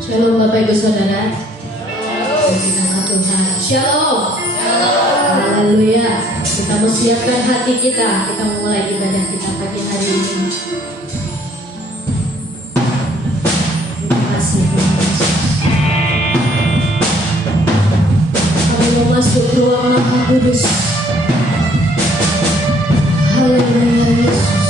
Shalom Bapak Ibu Saudara. Puji nama Tuhan. Shalom. Haleluya. Kita mau siapkan hati kita. Kita mulai ibadah kita pagi hari ini. Terima kasih Tuhan Yesus. Kami mau masuk ruang Maha Kudus. Haleluya Yesus.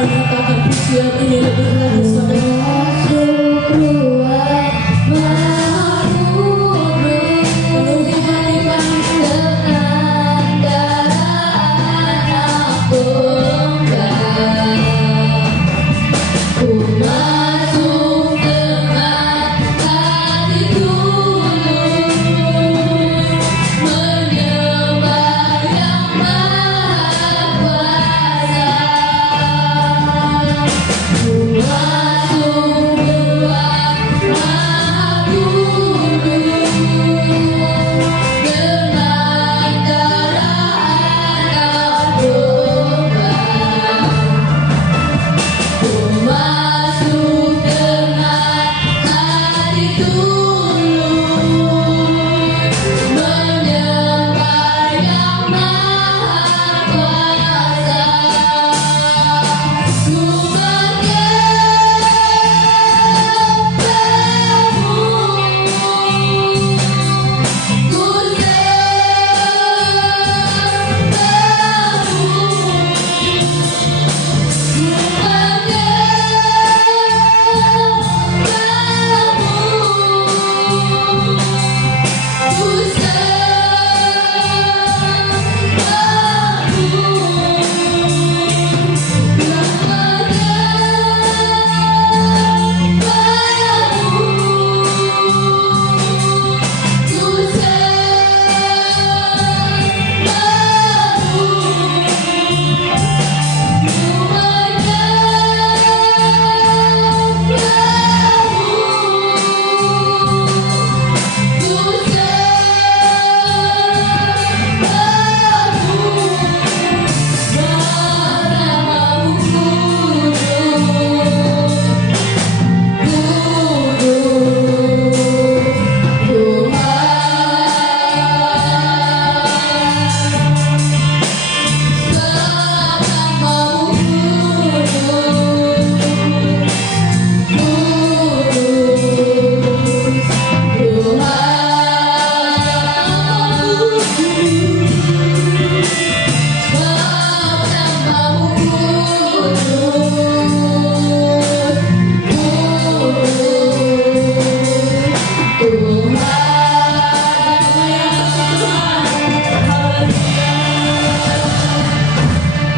menyatakan pujian ini lebih lagi penuhi hati kami dengan darah ku masuk dengan hati tulus menyembah yang maha kuasa. Ku masuk dengan maha kudus dengan darah anak domba. Ku masuk dengan hati tulus menyembah yang maha kuasa. Ku menyembahmu,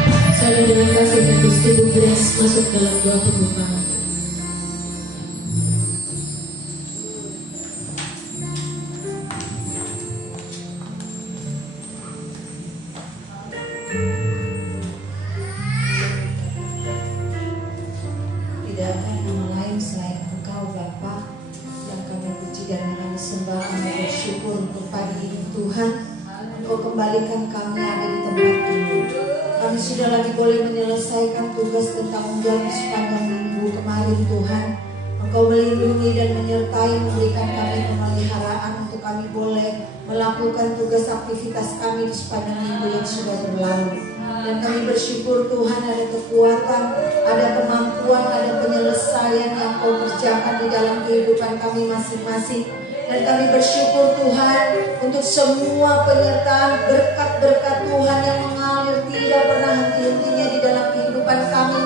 ku saling dengan kasih dan Gusti Grace masuk dalam doa pembukaan. Tidak ada nama lain selain Engkau Bapa yang kami puji dan kami sembah. Kami bersyukur untuk pagi ini Tuhan, Engkau kembalikan kami ada di tempat ini. Kami sudah lagi boleh menyelesaikan tugas tentang jawab sepanjang minggu kemarin Tuhan. Engkau melindungi dan menyertai, memberikan kami pemeliharaan untuk kami boleh melakukan tugas aktivitas kami di sepanjang minggu yang sudah berlalu. Dan kami bersyukur Tuhan ada kekuatan, ada kemampuan, ada penyelesaian yang Kau kerjakan di dalam kehidupan kami masing-masing. Dan kami bersyukur Tuhan untuk semua penyertaan berkat-berkat Tuhan yang mengalir tidak pernah henti-hentinya di dalam kehidupan kami.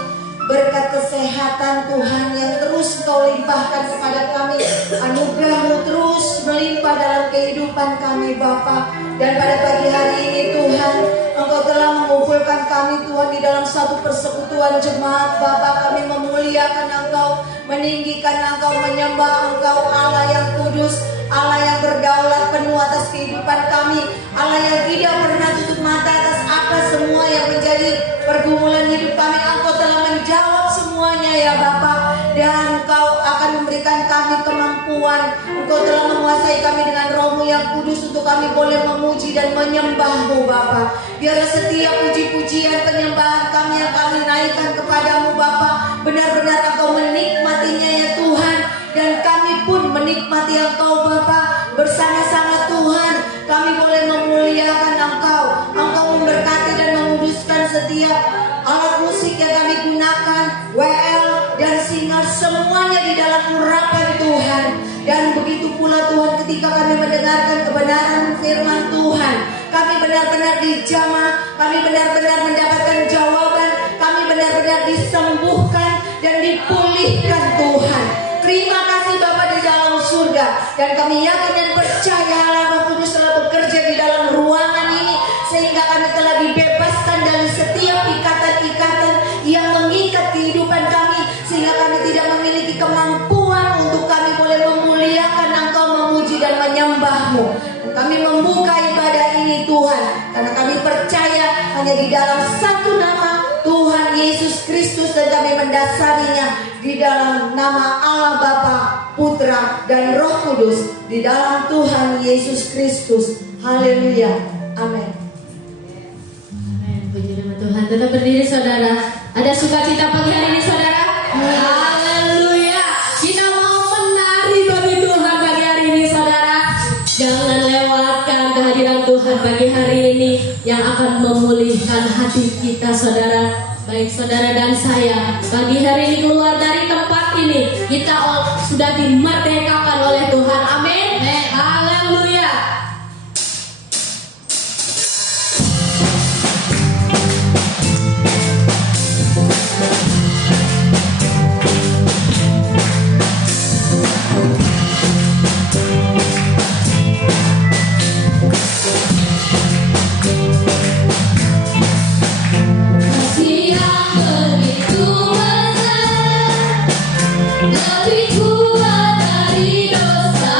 Berkat kesehatan Tuhan yang terus Kau limpahkan kepada kami. Anugerah-Mu terus melimpah dalam kehidupan kami Bapa. Dan pada pagi hari ini Tuhan, Engkau telah mengumpulkan kami Tuhan di dalam satu persekutuan jemaat Bapa. Kami memuliakan Engkau, meninggikan Engkau, menyembah Engkau, Allah yang kudus, Allah yang berdaulat penuh atas kehidupan kami, Allah yang tidak pernah tutup mata atas apa semua yang menjadi pergumulan hidup kami. Engkau telah menjawab semuanya ya Bapa, dan Engkau akan memberikan kami kemampuan. Engkau telah menguasai kami dengan Roh-Mu yang kudus untuk kami boleh memuji dan menyembah-Mu Bapa. Biarlah setiap puji-pujian penyembahan kami yang kami naikkan kepadamu Bapa, benar-benar Engkau menikmatinya ya Tuhan. Dan kami pun menikmati Engkau Bapa. Bersama-sama Tuhan kami boleh memuliakan Engkau. Engkau memberkati dan menguduskan setiap alat musik yang kami gunakan, WL dan singer, semuanya di dalam urapan Tuhan. Dan begitu pula Tuhan ketika kami mendengarkan kebenaran firman Tuhan, kami benar-benar dijamah, kami benar-benar mendapatkan jawaban, kami benar-benar disembuhkan memulihkan Tuhan. Terima kasih Bapa di dalam surga. Dan kami yakin dan percaya Roh Kudus telah bekerja di dalam ruangan ini, sehingga kami telah dibebaskan dari setiap ikatan-ikatan yang mengikat kehidupan kami, sehingga kami tidak memiliki kemampuan untuk kami boleh memuliakan Engkau, memuji dan menyembah-Mu. Dan kami membuka ibadah ini Tuhan, karena kami percaya hanya di dalam satu nama Tuhan Yesus Kristus, dan kami mendasarinya di dalam nama Allah Bapa, Putra dan Roh Kudus, di dalam Tuhan Yesus Kristus. Haleluya. Amin. Amin. Puji nama Tuhan. Tetap berdiri saudara. Ada sukacita pagi hari ini saudara? Haleluya. Kita mau menari bagi Tuhan pagi hari ini saudara. Jangan lewatkan kehadiran Tuhan pagi hari ini yang akan memulihkan hati kita saudara. Baik saudara dan saya, pagi hari ini keluar dari tempat ini, kita sudah dimerdekakan oleh Tuhan. Amin. Haleluya. Lebih kuat dari dosa.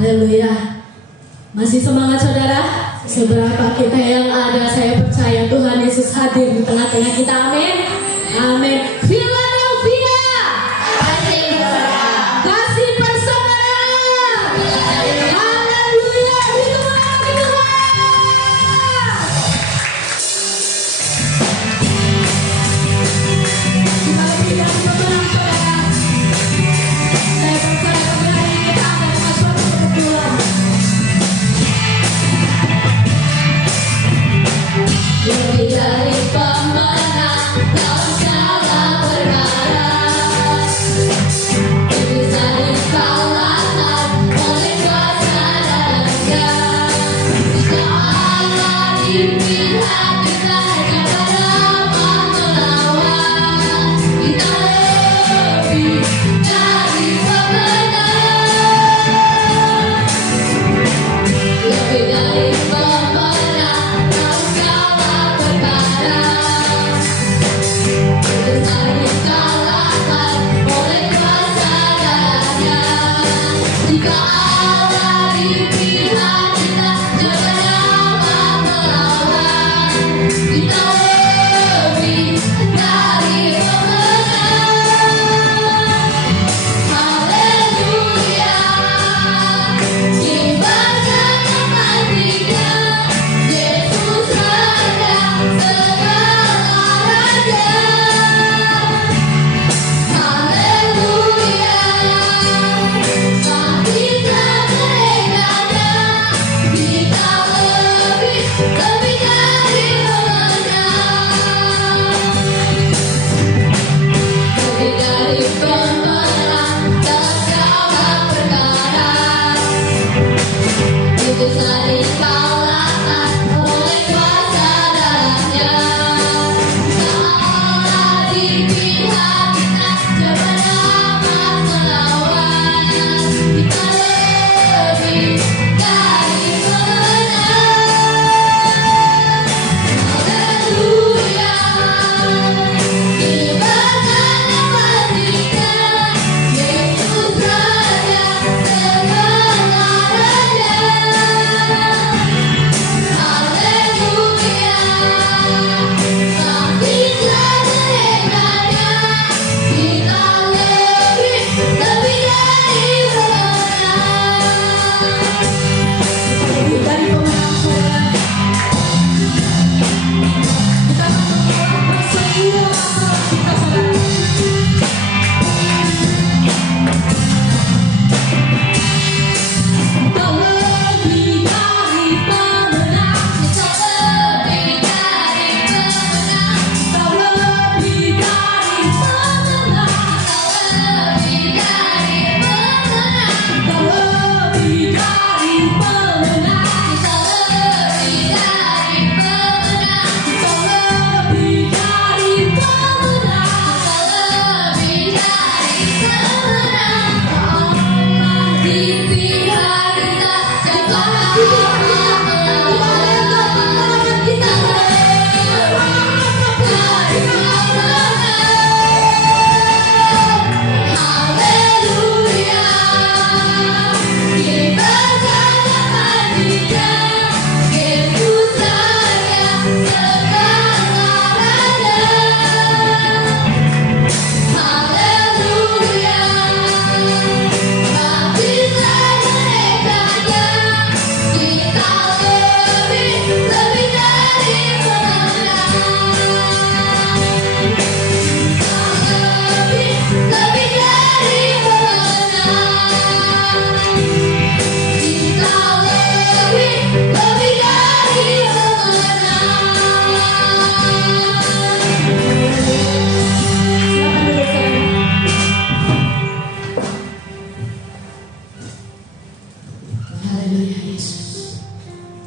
Haleluya. Masih semangat saudara? Seberapa kita yang ada, saya percaya Tuhan Yesus hadir di tengah-tengah kita. Amin. Amin. Philadelphia. Kasih persaudaraan. Haleluya. Hidup lagi Tuhan. Kita berikan kemenangan saudara. Saya percaya kemenangan kita akan masuk ke Tuhan. Lebih dari pemenang, kau salah berkata.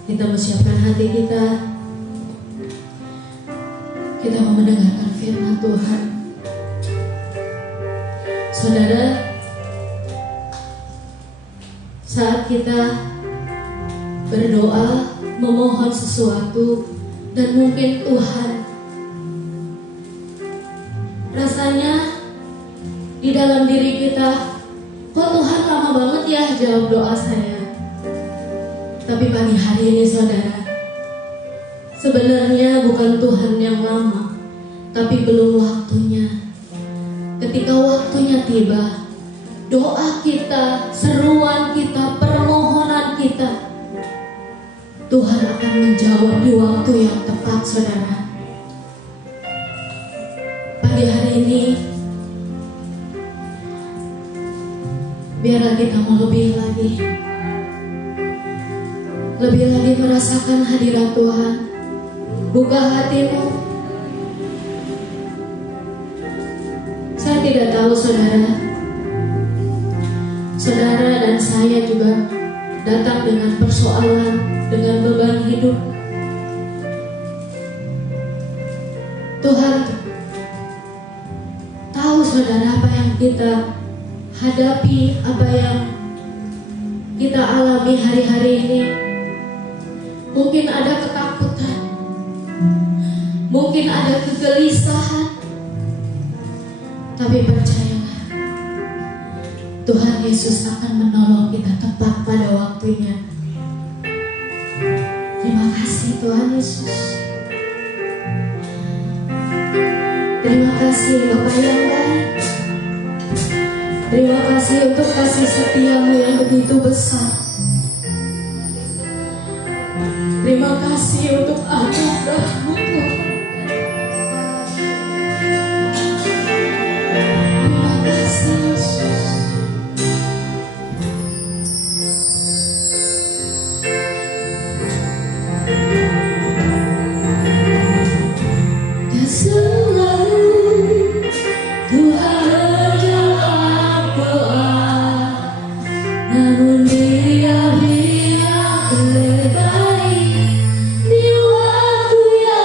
Kita menyiapkan hati kita. Kita mau mendengarkan firman Tuhan. Saudara, saat kita berdoa, memohon sesuatu, dan mungkin Tuhan rasanya di dalam diri kita, kok Tuhan lama banget ya jawab doa saya. Tapi pagi hari ini saudara, sebenarnya bukan Tuhan yang lama, tapi belum waktunya. Ketika waktunya tiba, doa kita, seruan kita, permohonan kita, Tuhan akan menjawab di waktu yang tepat saudara. Pagi hari ini, biarlah kita mau lebih lagi merasakan hadirat Tuhan. Buka hatimu. Saya tidak tahu saudara dan saya juga datang dengan persoalan, dengan beban hidup. Tuhan tahu saudara apa yang kita hadapi, apa yang kita alami hari-hari ini. Mungkin ada ketakutan, mungkin ada kegelisahan, tapi percayalah, Tuhan Yesus akan menolong kita tepat pada waktunya. Terima kasih Tuhan Yesus. Terima kasih Bapa yang baik. Terima kasih untuk kasih setiamu yang begitu besar. Terima kasih untuk anugerah-Mu Tuhan. Terima kasih Yesus. Dan selalu Tuhan menjawab doa, namun Dia terbaik di waktu yang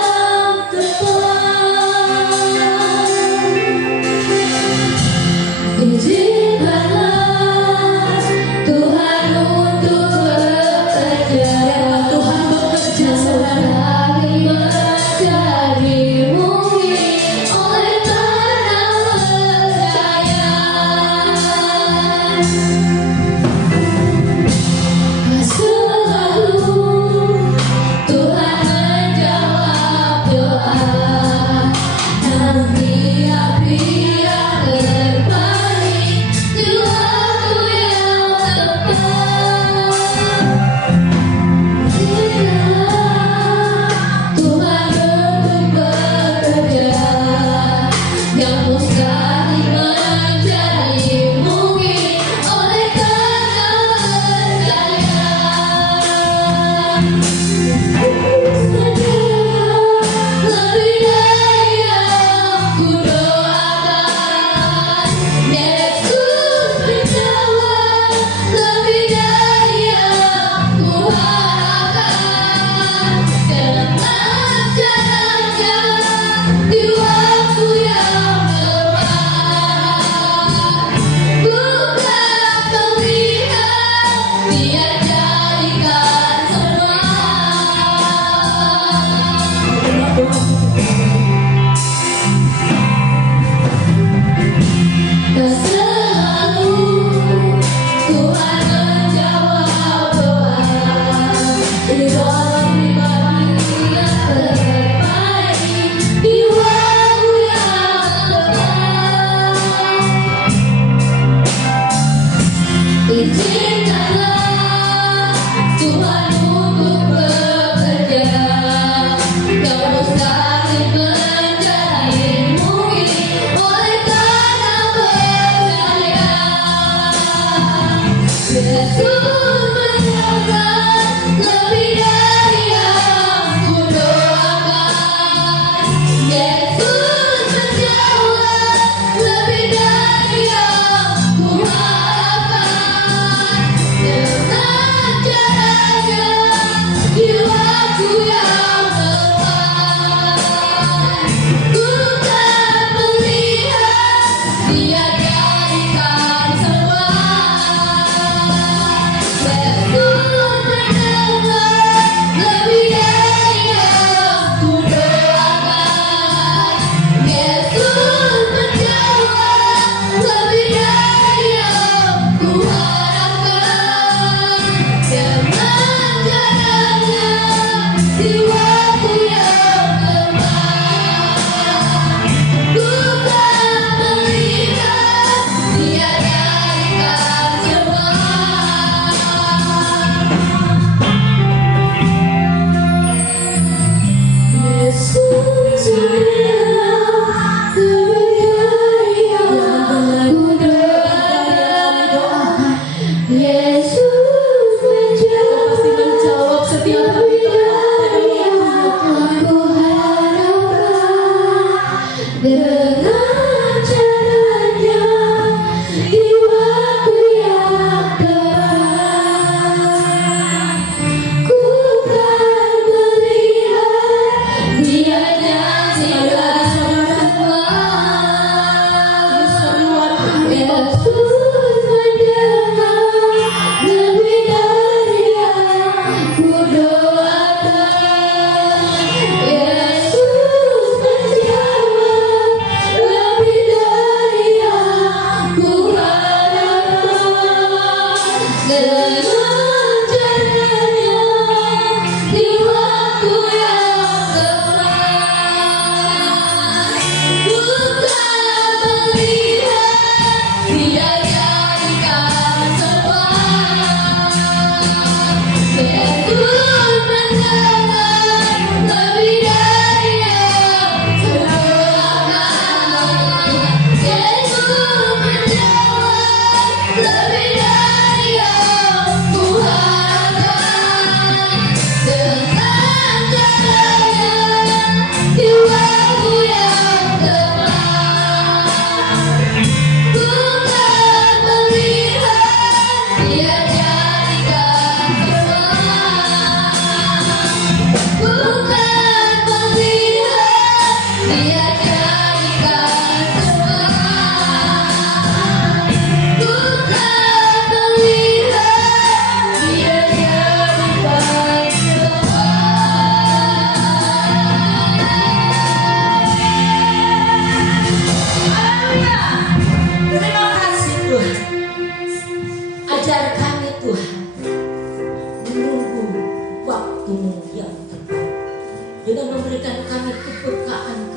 berikan kami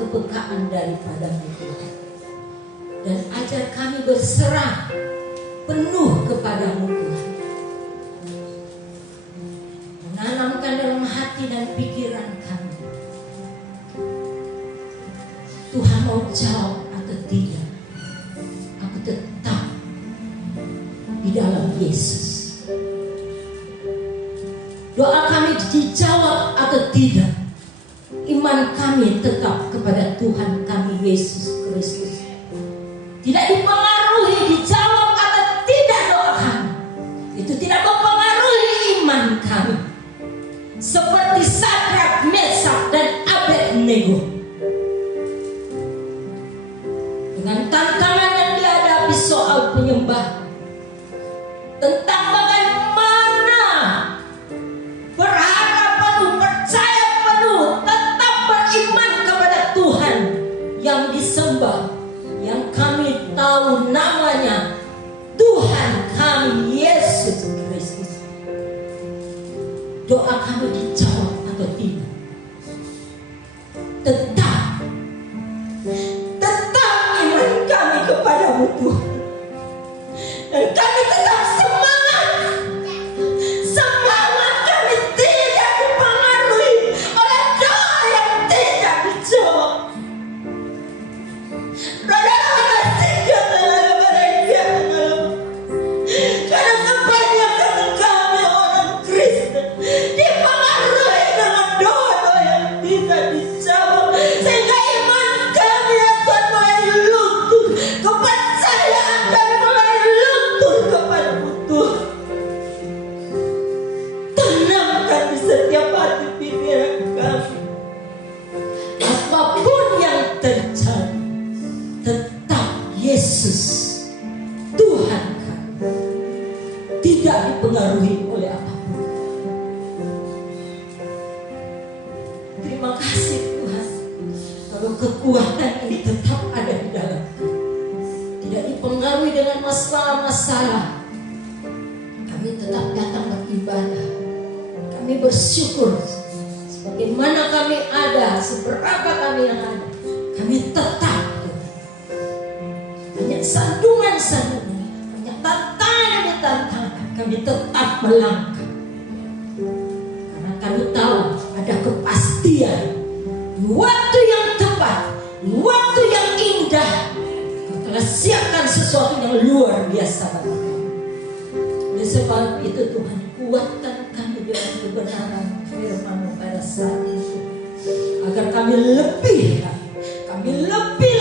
kepekaan daripada-Mu Tuhan. Dan ajar kami berserah penuh kepada-Mu Tuhan. Menanamkan dalam hati dan pikiran kami, Tuhan mau jawab atau tidak, aku tetap di dalam Yesus. Doa kami dijawab atau tidak, iman kami tetap kepada Tuhan kami Yesus Kristus. Tidak dipengaruhi dijawab atau tidak doa kami, itu tidak mempengaruhi iman kami. Seperti Sadrak, Mesak, dan Abednego, dengan tantangan yang dihadapi soal penyembahan, tentang bagaimana berharap penuh, percaya penuh, tetap beriman kepada Tuhan yang disembah, yang kami tahu namanya Tuhan kami Yesus Kristus. Doa kami dijawab atau tidak, tetap iman kami kepada-Mu Tuhan. Dan kami tetap semangat kami tidak dipengaruhi oleh doa yang tidak dijawab. Karena kebanyakan kami orang Kristen dipengaruhi dengan doa-doa yang tidak dijawab, sehingga iman kami ya Tuhan mulai luntur, kepercayaan kami mulai luntur kepada-Mu Tuhan. Tanamkan di setiap hati pikiran kami, apapun yang terjadi, tetap Yesus Tuhan kami, tidak dipengaruhi oleh apapun. Terima kasih Tuhan, kalau kekuatan ini tetap ada di dalam kami, tidak dipengaruhi dengan masalah-masalah. Kami tetap datang beribadah, kami bersyukur sebagaimana kami ada, seberapa kami yang ada, kami tetap banyak sandungan-sandungan, banyak tantangan, kami tetap melangkah. Karena kami tahu ada kepastian, waktu yang tepat, waktu yang indah, Kau telah siapkan sesuatu yang luar biasa bagi kami. Oleh sebab itu Tuhan, kuatkan kami dengan kebenaran firman-Mu pada saat itu, agar kami lebih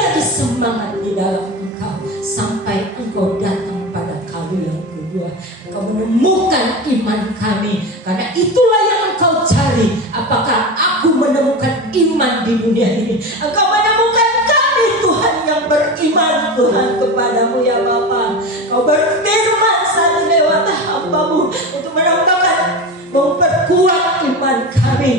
lagi semangat di dalam Engkau, sampai Engkau datang pada kali yang kedua. Engkau menemukan iman kami, karena itulah yang Engkau cari. Apakah aku menemukan iman di dunia ini? Engkau menemukan kami Tuhan yang beriman Tuhan kepada-Mu ya Bapa. Kau berfirman saat lewat hamba-Mu untuk memperkuat iman kami.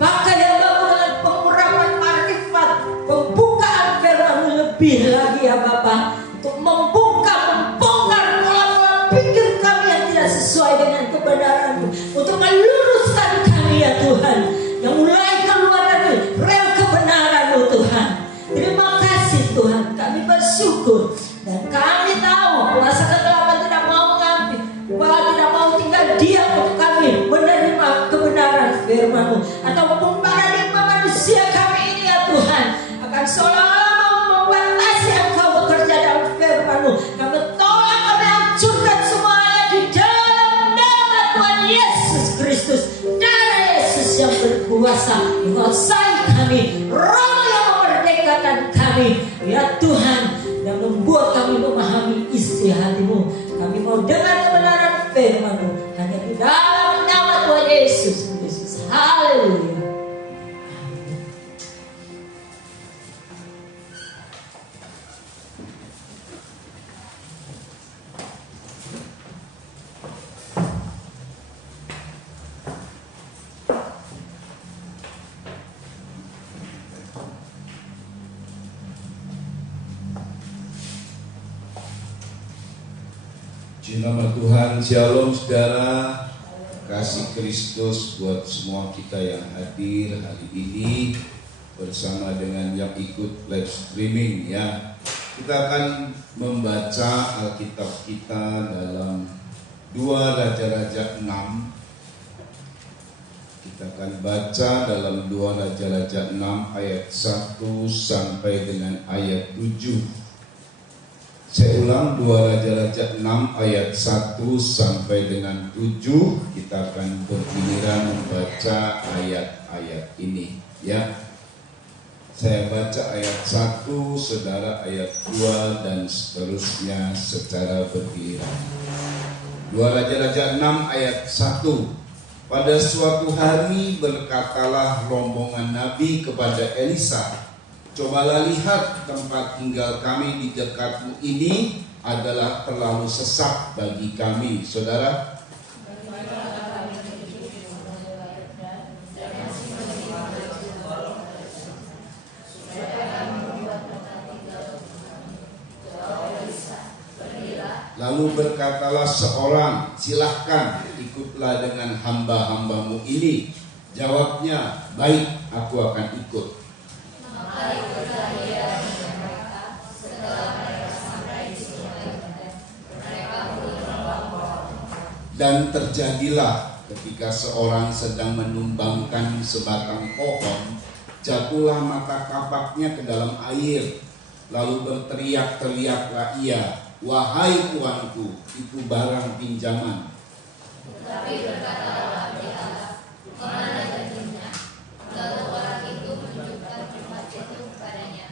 Pakai hamba-Mu dengan pengurapan marifat, pembukaan firman-Mu lebih lagi ya Bapa, untuk membongkar pola-pola pikir kami yang tidak sesuai dengan kebenaran-Mu, untuk meluruskan kami ya Tuhan, yang mulai keluar dari rel kebenaran-Mu Tuhan. Terima kasih Tuhan, kami bersyukur, dan kami tahu kuasa kegelapan tidak mau mengambil, bahwa tidak mau tinggal diam untuk kami menerima kebenaran firman-Mu, ataupun paradigma manusia kami ini ya Tuhan akan seolah-olah mau membatasi Engkau bekerja dalam firman-Mu. Kami tolak, kami hancurkan semuanya di dalam nama Tuhan Yesus Kristus. Darah Yesus yang berkuasa menguasai kami, Roh yang memerdekakan kami ya Tuhan, dan membuat kami memahami isi hati-Mu. Kami mau dengar kebenaran firman-Mu hanya di dalam nama Tuhan Yesus Kristus. Haleluya. Di nama Tuhan, shalom saudara, kasih Kristus buat semua kita yang hadir hari ini bersama dengan yang ikut live streaming ya. Kita akan membaca Alkitab kita dalam 2 Raja-Raja 6. Kita akan baca dalam 2 Raja-Raja 6 ayat 1 sampai dengan ayat 7. Saya ulang, 2 Raja-Raja 6 ayat 1 sampai dengan 7. Kita akan bergiliran membaca ayat-ayat ini ya. Saya baca ayat 1, saudara ayat 2 dan seterusnya secara bergiliran. 2 Raja-Raja 6 ayat 1. Pada suatu hari berkatalah rombongan nabi kepada Elisa, "Cobalah lihat, tempat tinggal kami di dekatmu ini adalah terlalu sesak bagi kami." Saudara, lalu berkatalah seorang, "Silahkan ikutlah dengan hamba-hambamu ini." Jawabnya, "Baik, aku akan ikut." Dan terjadilah ketika seorang sedang menumbangkan sebatang pohon, jatuhlah mata kapaknya ke dalam air. Lalu berteriak-teriaklah ia, "Wahai tuanku, itu barang pinjaman." Tetapi berkatalah dia, "Kemana jadinya?" Lalu orang itu menunjukkan tempat itu kepadanya.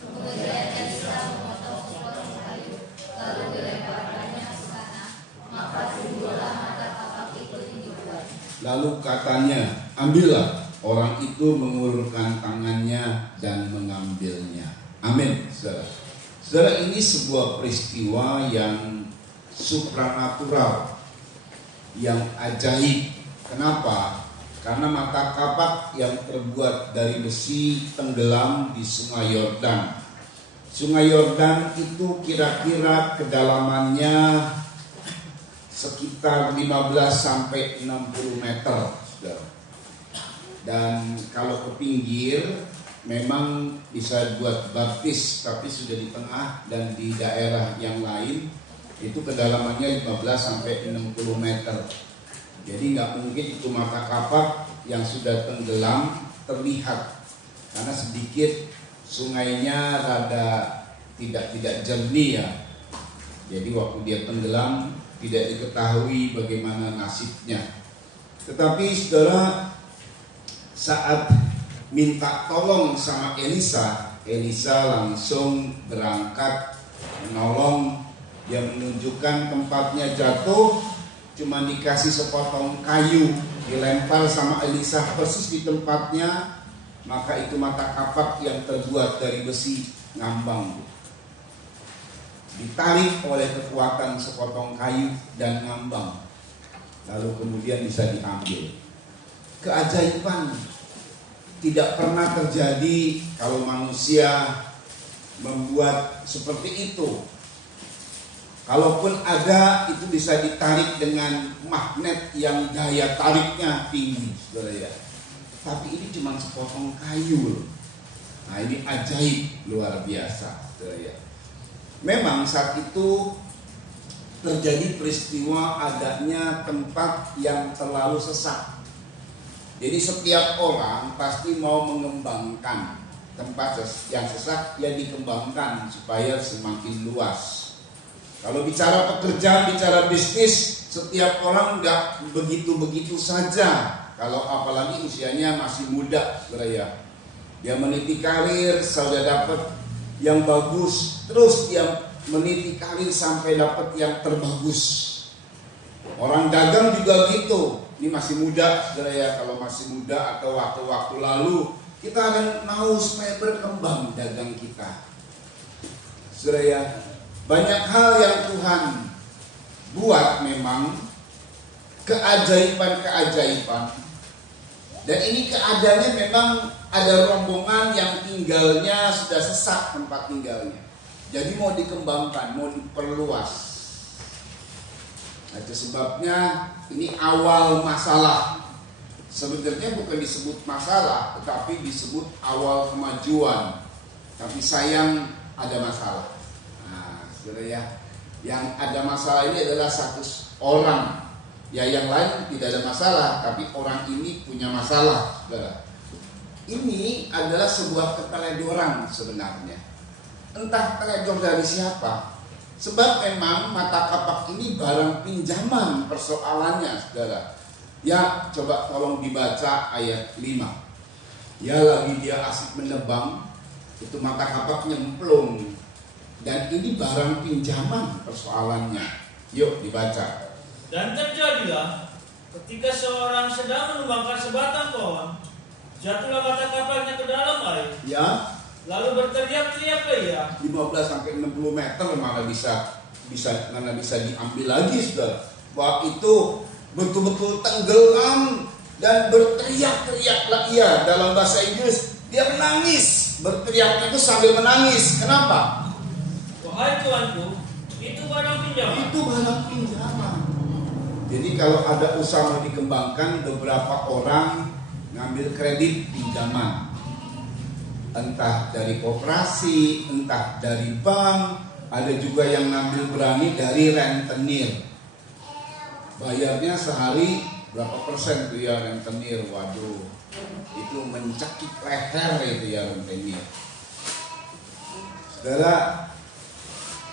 Kemudian Elisa memotong sepotong kayu, lalu dilemparkannya ke sana. Maka timbullah mata kapak itu dibuat. Lalu katanya, "Ambillah." Orang itu mengulurkan tangannya dan mengambilnya. Amin. Saudara, saudara, ini sebuah peristiwa yang supranatural, yang ajaib. Kenapa? Karena mata kapak yang terbuat dari besi tenggelam di Sungai Yordan. Sungai Yordan itu kira-kira kedalamannya sekitar 15 sampai 60 meter, saudara. Dan kalau ke pinggir memang bisa buat baptis, tapi sudah di tengah dan di daerah yang lain itu kedalamannya 15 sampai 60 meter. Jadi nggak mungkin itu mata kapak yang sudah tenggelam terlihat, karena sedikit sungainya rada tidak jernih ya. Jadi waktu dia tenggelam tidak diketahui bagaimana nasibnya. Tetapi saudara, saat minta tolong sama Elisa, Elisa langsung berangkat menolong. Dia menunjukkan tempatnya jatuh, cuma dikasih sepotong kayu, dilempar sama Elisa persis di tempatnya, maka itu mata kapak yang terbuat dari besi ngambang, ditarik oleh kekuatan sepotong kayu dan ngambang, lalu kemudian bisa diambil. Keajaiban tidak pernah terjadi kalau manusia membuat seperti itu. Kalaupun ada, itu bisa ditarik dengan magnet yang daya tariknya tinggi, saudara ya. Tapi ini cuma sepotong kayu loh. Nah, ini ajaib luar biasa, saudara ya. Memang saat itu terjadi peristiwa adanya tempat yang terlalu sesak. Jadi setiap orang pasti mau mengembangkan tempat yang sesak, ya dikembangkan supaya semakin luas. Kalau bicara pekerjaan, bicara bisnis, setiap orang nggak begitu-begitu saja. Kalau apalagi usianya masih muda, saudara ya. Dia meniti karir, sudah dapat yang bagus, terus dia meniti karir sampai dapat yang terbagus. Orang dagang juga gitu. Ini masih muda, saudara ya. Kalau masih muda atau waktu-waktu lalu, kita akan mau supaya berkembang dagang kita, saudara ya. Banyak hal yang Tuhan buat, memang keajaiban-keajaiban. Dan ini keadaannya memang ada rombongan yang tinggalnya sudah sesak tempat tinggalnya. Jadi mau dikembangkan, mau diperluas. Nah, itu sebabnya ini awal masalah. Sebenarnya bukan disebut masalah, tetapi disebut awal kemajuan. Tapi sayang ada masalah. Nah, saudara ya, yang ada masalah ini adalah satu orang. Ya, yang lain tidak ada masalah, tapi orang ini punya masalah, saudara. Ini adalah sebuah keteledoran sebenarnya. Entah teledor dari siapa. Sebab memang mata kapak ini barang pinjaman persoalannya, saudara. Ya, coba tolong dibaca ayat 5. Ya, lagi dia asik menebang, itu mata kapak nyemplung. Dan ini barang pinjaman persoalannya. Yuk dibaca. Dan terjadilah ketika seorang sedang menumbangkan sebatang pohon, jatuhlah mata kapaknya ke dalam air. Ya, Lalu berteriak-teriak ia. 15 sampai 60 meter malah bisa diambil lagi, saudara. Bahwa itu betul-betul tenggelam dan berteriak-teriaklah ia. Dalam bahasa Inggris dia menangis, berteriak itu sambil menangis. Kenapa? Wahai Tuanku, itu barang pinjaman. Itu barang pinjaman. Jadi kalau ada usaha mau dikembangkan, beberapa orang ngambil kredit pinjaman. Entah dari koperasi, entah dari bank, ada juga yang ngambil berani dari rentenir. Bayarnya sehari berapa persen tuh ya rentenir? Waduh, itu mencekik leher itu ya rentenir. Saudara,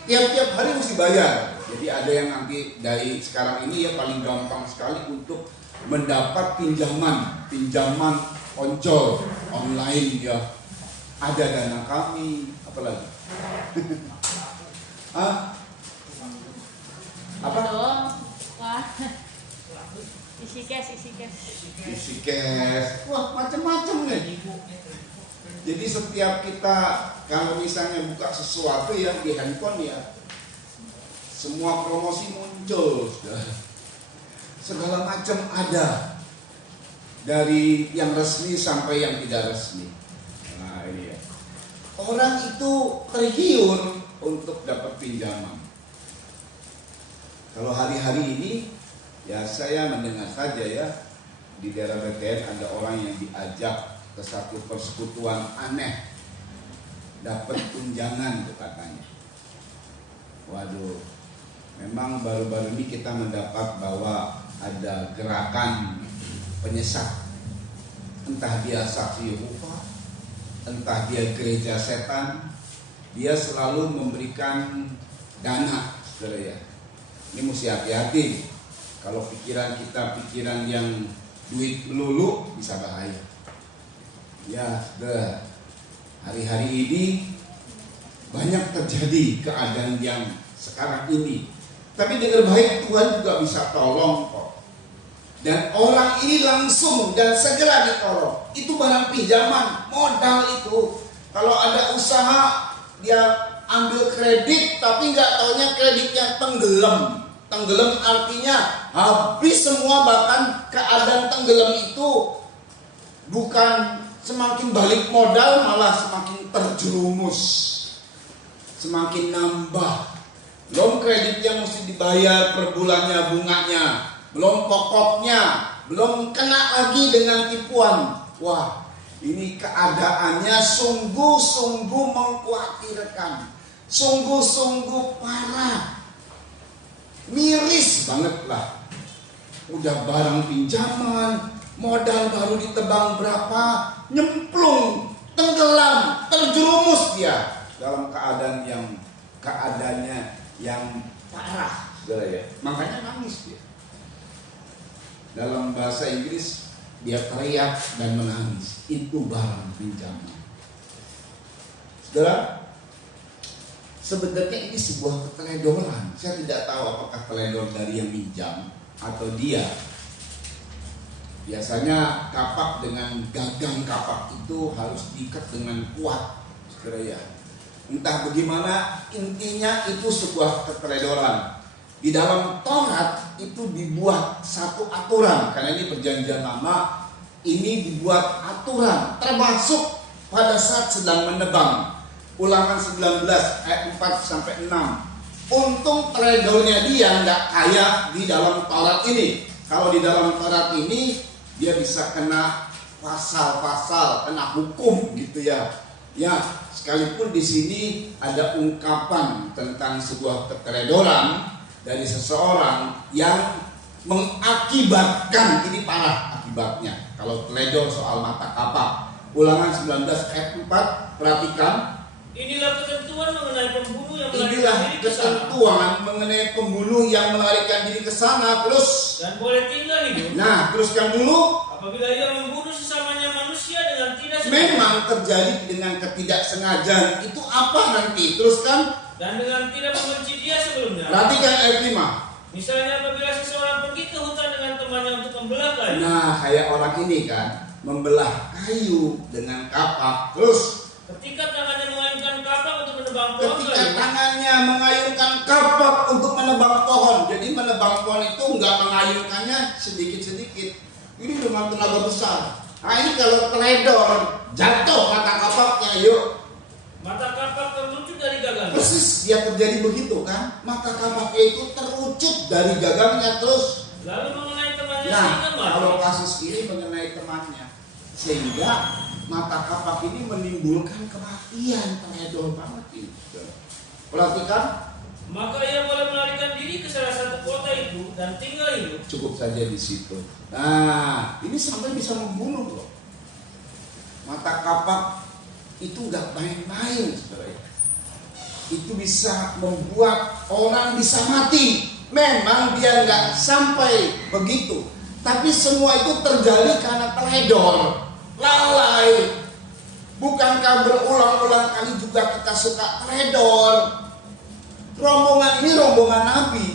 tiap-tiap hari mesti bayar. Jadi ada yang nanti dari sekarang ini ya paling gampang sekali untuk mendapat pinjaman oncol online ya. Ada Dana Kami, apalagi? Apa? Wah. Isi cash. Isi cash. Wah, macam-macam nih. Jadi setiap kita kalau misalnya buka sesuatu ya di handphone ya, semua promosi muncul. Segala macam ada. Dari yang resmi sampai yang tidak resmi. Nah, ini ya. Orang itu tergiur untuk dapat pinjaman. Kalau hari-hari ini ya saya mendengar saja ya di daerah BTN ada orang yang diajak ke satu persekutuan aneh dapat tunjangan tuh katanya. Waduh, memang baru-baru ini kita mendapat bahwa ada gerakan penyesat. Entah dia saksi Yehova, entah dia gereja setan, dia selalu memberikan dana, saudara ya. Ini mesti hati-hati. Kalau pikiran kita pikiran yang duit melulu bisa bahaya. Ya, saudara. Hari-hari ini banyak terjadi keadaan yang sekarang ini. Tapi dengar baik, Tuhan juga bisa tolong kok. Dan orang ini langsung dan segera ditolong. Itu barang pinjaman, modal itu. Kalau ada usaha, dia ambil kredit, tapi nggak taunya kreditnya tenggelam. Tenggelam artinya habis semua, bahkan keadaan tenggelam itu bukan semakin balik modal, malah semakin terjerumus. Semakin nambah. Belum kreditnya mesti dibayar per bulannya bunganya. Belum pokoknya, belum kena lagi dengan tipuan. Wah, ini keadaannya sungguh-sungguh mengkhawatirkan, sungguh-sungguh parah, miris banget lah. Udah barang pinjaman, modal baru ditebang berapa, nyemplung, tenggelam, terjerumus dia dalam keadaannya yang parah, saudara ya. Makanya nangis dia. Dalam bahasa Inggris dia teriak dan menangis. Itu barang pinjaman. Saudara, sebenarnya ini sebuah keteledoran. Saya tidak tahu apakah teledor dari yang minjam atau dia. Biasanya kapak dengan gagang kapak itu harus diikat dengan kuat, saudara ya. Entah bagaimana, intinya itu sebuah keteledoran. Di dalam Taurat itu dibuat satu aturan, karena ini perjanjian lama, ini dibuat aturan, termasuk pada saat sedang menebang. Ulangan 19 ayat 4 sampai 6. untung tradernya dia nggak kayak di dalam Taurat ini. Kalau di dalam Taurat ini dia bisa kena pasal-pasal, kena hukum gitu ya. Ya, sekalipun di sini ada ungkapan tentang sebuah keteledoran dari seseorang yang mengakibatkan, ini parah akibatnya. Kalau teledor soal mata kapak, Ulangan 19 ayat 4, perhatikan. Inilah ketentuan mengenai pembunuh yang Inilah melarikan diri ke sana ketentuan mengenai pembunuh yang melarikan diri ke sana. Terus, dan boleh tinggal hidup. nah teruskan dulu. Apabila ia membunuh sesamanya manusia dengan tidak sengaja. Memang terjadi dengan ketidaksengajaan. Itu apa nanti? Teruskan. Dan dengan tidak membenci dia sebelumnya. Perhatikan ayat 5. Misalnya apabila seseorang pergi ke hutan dengan temannya untuk membelah kayu. Nah, kayak orang ini kan, membelah kayu dengan kapak. Terus, Ketika tangannya mengayunkan kapak untuk menebang pohon ketika kayu. tangannya mengayunkan kapak untuk menebang pohon. Jadi menebang pohon itu nggak mengayunkannya sedikit-sedikit. Ini dengan tenaga besar. Nah ini kalau teledor, jatuh mata kapaknya, yuk. Mata kapak terlucut dari gagangnya. Persis yang terjadi begitu kan. Mata kapaknya itu terucut dari gagangnya terus. Lalu mengenai temannya Nah, sehingga mati. kalau kasus ini mengenai temannya, sehingga mata kapak ini menimbulkan kematian. Teledor banget ini. Perhatikan. Maka ia boleh melarikan diri ke salah satu kota itu dan tinggal hidup. Cukup saja di situ. Nah, ini sampai bisa membunuh loh. Mata kapak itu nggak main-main, saudara. Itu bisa membuat orang bisa mati. Memang dia nggak sampai begitu, tapi semua itu terjadi karena teledor, lalai. Bukankah berulang-ulang kali juga kita suka teledor? Rombongan ini rombongan Nabi.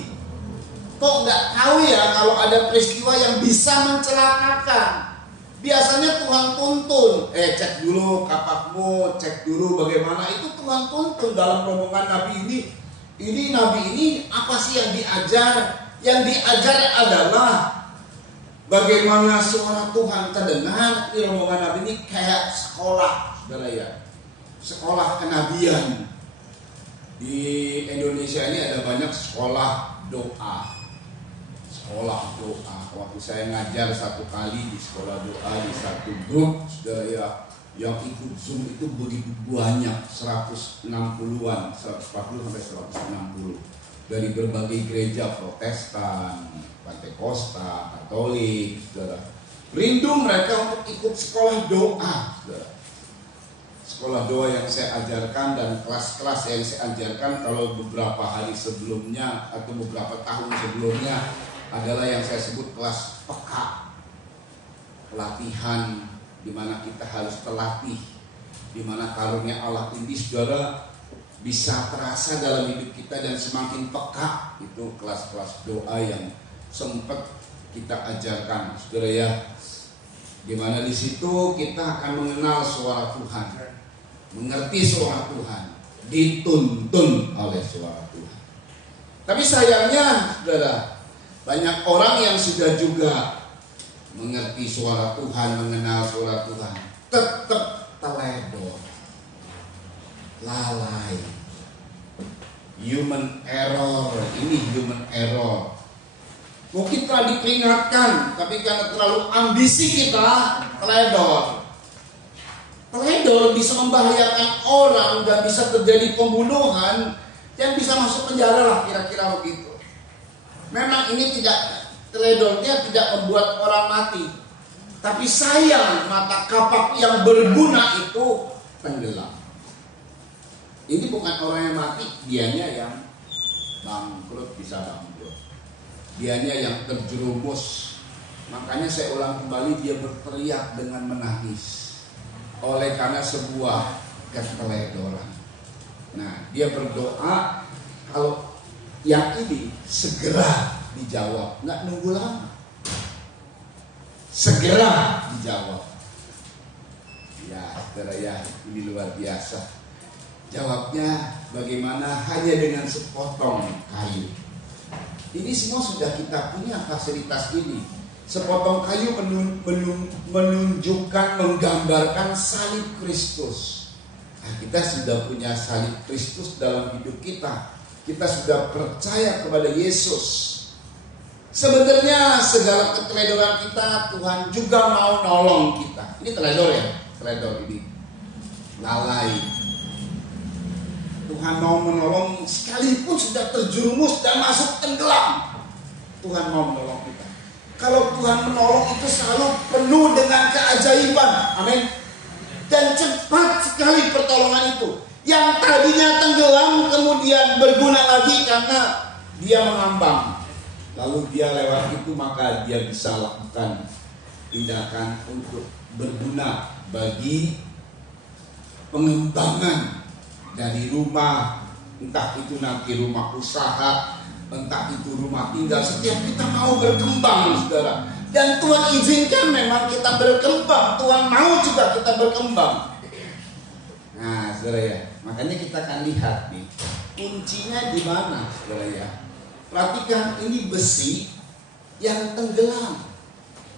Kok nggak tahu ya kalau ada peristiwa yang bisa mencelakakan? Biasanya Tuhan tuntun. Cek dulu kapakmu, cek dulu bagaimana. Itu Tuhan tuntun dalam rombongan Nabi ini. Ini Nabi ini apa sih yang diajar? Yang diajar adalah bagaimana suara Tuhan terdengar. Di rombongan Nabi ini kayak sekolah, saudara ya. Sekolah kenabian. Di Indonesia ini ada banyak sekolah doa. Sekolah doa. Waktu saya ngajar satu kali di sekolah doa di satu grup, saudara ya, yang ikut Zoom itu begitu banyak, 160-an, 140 sampai 160 dari berbagai gereja Protestan, Pentakosta, Katolik, saudara. Rindu mereka untuk ikut sekolah doa, saudara. Sekolah doa yang saya ajarkan dan kelas-kelas yang saya ajarkan kalau beberapa hari sebelumnya atau beberapa tahun sebelumnya adalah yang saya sebut kelas peka, pelatihan di mana kita harus terlatih, di mana karunia Allah ini saudara bisa terasa dalam hidup kita dan semakin peka. Itu kelas-kelas doa yang sempat kita ajarkan, saudara ya, di mana di situ kita akan mengenal suara Tuhan, mengerti suara Tuhan, dituntun oleh suara Tuhan. Tapi sayangnya, saudara, banyak orang yang sudah juga mengerti suara Tuhan, mengenal suara Tuhan, tetap teledor, lalai. Human error, ini human error. Mungkin telah diperingatkan, tapi karena terlalu ambisi kita, teledor. Teledor bisa membahayakan orang dan bisa terjadi pembunuhan yang bisa masuk penjara lah, kira-kira begitu. Memang ini tidak, teledornya tidak membuat orang mati, tapi sayang mata kapak yang berguna itu tenggelam. Ini bukan orang yang mati, dianya yang bangkrut, bisa bangkrut. Dianya yang terjerumus. Makanya saya ulang kembali, dia berteriak dengan menangis oleh karena sebuah keteledoran. Nah, dia berdoa kalau yang ini segera dijawab, nggak nunggu lama, segera dijawab. Ya, saudara ya, ini luar biasa. Jawabnya bagaimana? Hanya dengan sepotong kayu. Ini semua sudah kita punya fasilitas ini. Sepotong kayu menunjukkan, menggambarkan salib Kristus. Nah, kita sudah punya salib Kristus dalam hidup kita. kita sudah percaya kepada Yesus, sebenarnya segala keteledoran kita Tuhan juga mau nolong kita. Ini teledor ya, teledor ini, lalai. Tuhan mau menolong sekalipun sudah terjerumus dan masuk tenggelam. Tuhan mau menolong kita. Kalau Tuhan menolong itu selalu penuh dengan keajaiban. Amin. Dan cepat sekali pertolongan itu. Yang tadinya tenggelam kemudian berguna lagi karena dia mengambang. Lalu dia lewat itu maka dia bisa lakukan tindakan untuk berguna bagi pengembangan dari rumah, entah itu nanti rumah usaha, entah itu rumah tinggal. Setiap kita mau berkembang, saudara. Dan Tuhan izinkan memang kita berkembang. Tuhan mau juga kita berkembang. Nah, saudara ya, makanya kita akan lihat nih, kuncinya di mana, saudara ya. Perhatikan, ini besi yang tenggelam.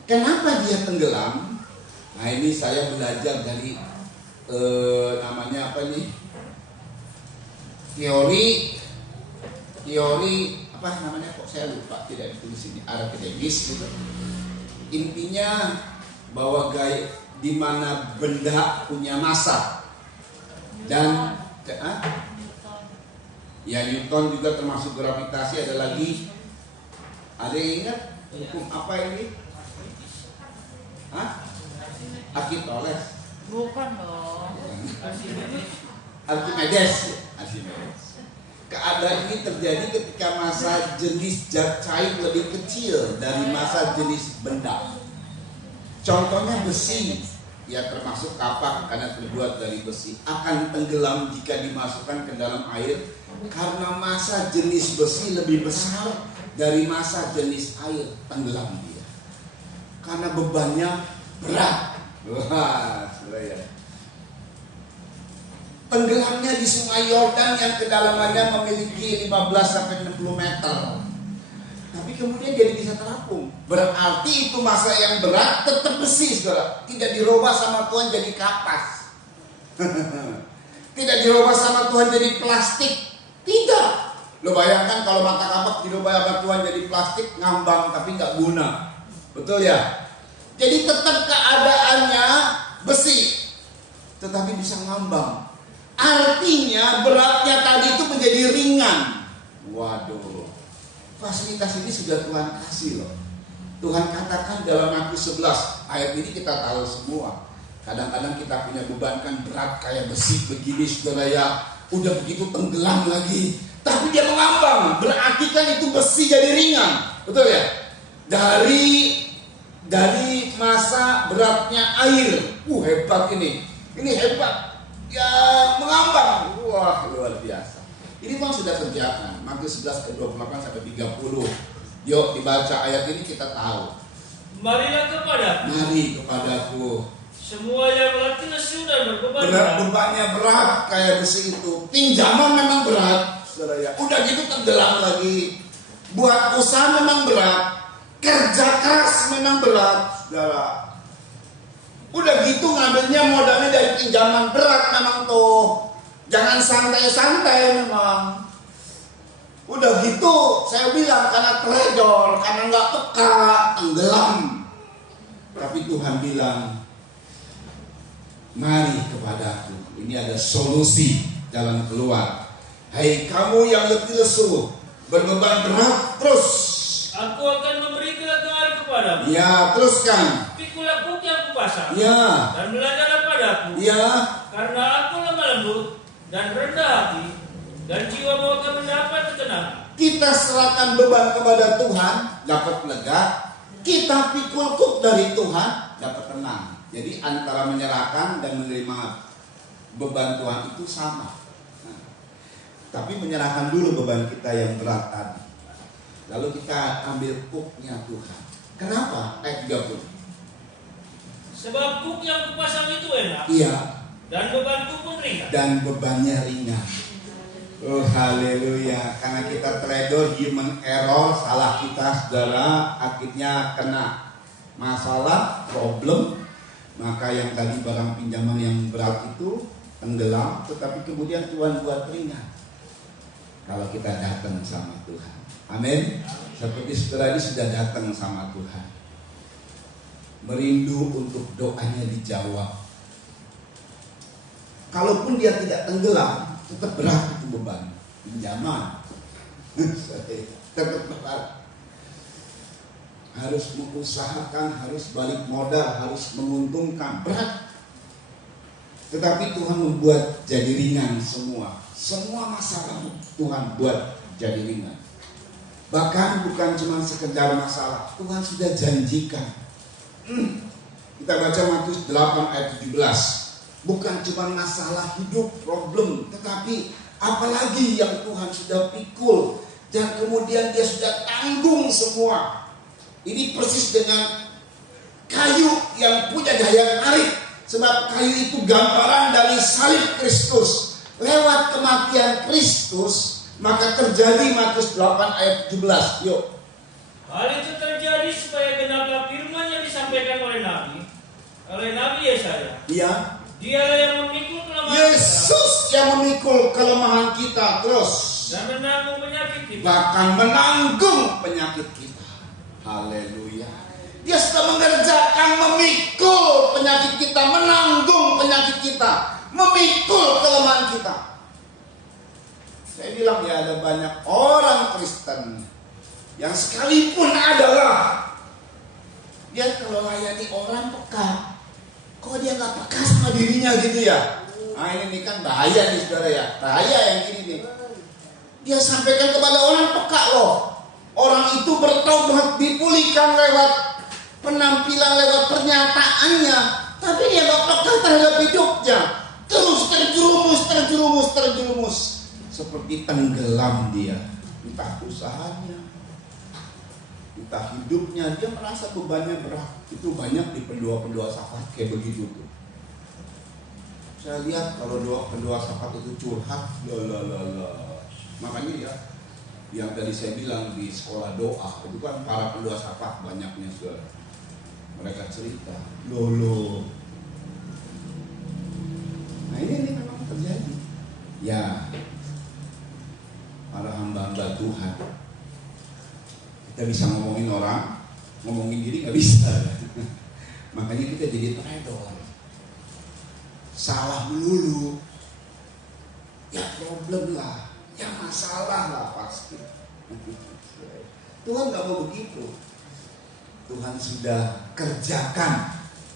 Kenapa dia tenggelam? Nah, ini saya belajar dari namanya apa nih? Teori apa namanya, kok saya lupa, tidak ditulis ini, akademis gitu. Intinya bahwa gaya di mana benda punya massa dan ya Newton juga termasuk gravitasi. Ada lagi, ada yang ingat hukum apa ini? Archimedes. Bukan dong. Archimedes. Keadaan ini terjadi ketika massa jenis zat cair lebih kecil dari massa jenis benda. Contohnya besi, ya termasuk kapak karena terbuat dari besi, akan tenggelam jika dimasukkan ke dalam air karena massa jenis besi lebih besar dari massa jenis air. Tenggelam dia karena bebannya berat. Wah, ya. Tenggelamnya di Sungai Yordan yang kedalamannya memiliki 15-60 meter. Tapi kemudian jadi bisa terapung. Berarti itu massa yang berat tetap besi, saudara. Tidak dirubah sama Tuhan jadi kapas. Tidak dirubah sama Tuhan jadi plastik. Tidak. Lo bayangkan kalau mata kapak dirubah sama Tuhan jadi plastik, ngambang tapi nggak guna. Betul ya? Jadi tetap keadaannya besi, tetapi bisa ngambang. Artinya beratnya tadi itu menjadi ringan. Waduh, fasilitas ini sudah Tuhan kasih loh. Tuhan katakan dalam Matius 11, ayat ini kita tahu semua. Kadang-kadang kita punya beban kan berat kayak besi begini, saudara ya. Udah begitu tenggelam lagi, tapi dia mengambang. Berarti kan itu besi jadi ringan, betul ya? Dari massa beratnya air. Hebat ini hebat. Ya mengambang, wah luar biasa. Ini Tuhan sudah kerjakan. Matius 11 ke 28 sampai 30. Yuk dibaca ayat ini kita tahu. Marilah kepadaku. Mari kepadaku. Semua yang letih lesu dan berbeban berat. Bebannya berat kayak besi itu. Pinjaman memang berat, saudara ya. Udah gitu tenggelam lagi. Buat usaha memang berat. Kerja keras memang berat, saudara. Udah gitu ngambilnya modalnya dari pinjaman, berat memang tuh. Jangan santai-santai memang. Udah gitu saya bilang karena teledor, karena nggak peka, tenggelam. Tapi Tuhan bilang, mari kepadaku. Ini ada solusi, jalan keluar. Hai kamu yang letih lesu, berbeban berat, terus. Aku akan memberi kelegaan kepadamu. Ya, teruskan. Pikulah buk yang kupasang. Ya. Dan belajarlah padaku. Ya. Karena aku lemah lembut dan rendah hati, dan jiwamu akan mendapat ketenangan. Kita serahkan beban kepada Tuhan, dapat lega. Kita pikul kuk dari Tuhan, dapat tenang. Jadi antara menyerahkan dan menerima beban Tuhan itu sama. Nah, tapi menyerahkan dulu beban kita yang berat tadi. Lalu kita ambil kuknya Tuhan. Kenapa? Ayat 30. Sebab kuk yang kupasang itu enak. Iya. Dan bebanku pun ringan. Dan bebannya ringan. Oh haleluya. Karena kita trader human error, salah kita saudara, akhirnya kena masalah, problem. Maka yang tadi barang pinjaman yang berat itu tenggelam, tetapi kemudian Tuhan buat ringan. kalau kita datang sama Tuhan. Amin. Seperti saudara ini sudah datang sama Tuhan, merindu untuk doanya dijawab. Kalaupun dia tidak tenggelam, tetap berat itu beban pinjaman. Tetap berat. Harus mengusahakan, harus balik modal, harus menguntungkan, berat. Tetapi Tuhan membuat jadi ringan semua. Semua masalah Tuhan buat jadi ringan. Bahkan bukan cuma sekedar masalah, Tuhan sudah janjikan. Kita baca Matius 8 ayat 17. Bukan cuma masalah hidup, problem, tetapi apalagi yang Tuhan sudah pikul dan kemudian dia sudah tanggung semua. Ini persis dengan kayu yang punya daya tarik. Sebab kayu itu gambaran dari salib Kristus. Lewat kematian Kristus, maka terjadi Matius 8 ayat 17. Yuk. Hal itu terjadi supaya genaplah firman yang disampaikan oleh Nabi Yesaya. Iya. Dialah yang memikul kelemahan Yesus yang memikul kelemahan kita terus. dan menanggung penyakit kita. Bahkan menanggung penyakit kita. Haleluya. Dia sudah mengerjakan memikul penyakit kita, menanggung penyakit kita, memikul kelemahan kita. Saya bilang ya, ada banyak orang Kristen yang sekalipun adalah dia kalau layani orang peka, kok dia nggak peka sama dirinya gitu ya? Nah ini kan bahaya nih saudara ya, bahaya yang ini nih. Dia sampaikan kepada orang peka loh. Orang itu bertobat, dipulihkan lewat penampilan, lewat pernyataannya, tapi dia nggak peka terhadap hidupnya. Terus terjerumus, seperti tenggelam dia. Entah usahanya, entah hidupnya, dia merasa bebannya berat. Itu banyak di pendua-pendua syafaat kayak begitu tuh. Saya lihat kalau pendua syafaat itu curhat, makanya ya, yang tadi saya bilang di sekolah doa itu kan para pendua syafaat banyaknya saudara. Mereka cerita, nah ini memang terjadi. Ya, para hamba-hamba Tuhan, kita bisa ngomongin orang, ngomongin diri nggak bisa. Makanya kita jadi traidor. Salah melulu, ya problem lah, ya masalah lah pasti. Tuhan nggak mau begitu. Tuhan sudah kerjakan.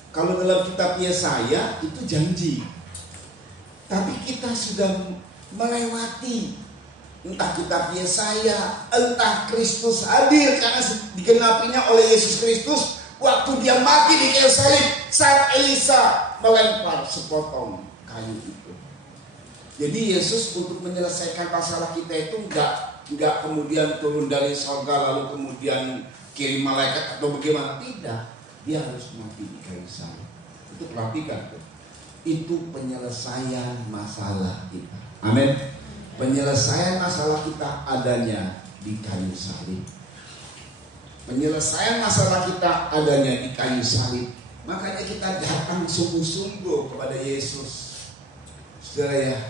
Kalau dalam kitab Yesaya itu janji, tapi kita sudah melewati. Entah kitab Yesaya, entah Kristus hadir karena digenapinya oleh Yesus Kristus waktu dia mati di kayu salib saat Elisa melempar sepotong kayu itu. Jadi Yesus untuk menyelesaikan masalah kita itu enggak kemudian turun dari surga lalu kemudian kirim malaikat atau bagaimana, tidak. Dia harus mati di kayu salib. Itu perhatikan tuh. Itu penyelesaian masalah kita. Amin. Penyelesaian masalah kita adanya di kayu salib. Penyelesaian masalah kita adanya di kayu salib. Makanya kita datang sungguh-sungguh kepada Yesus. Saudara ya,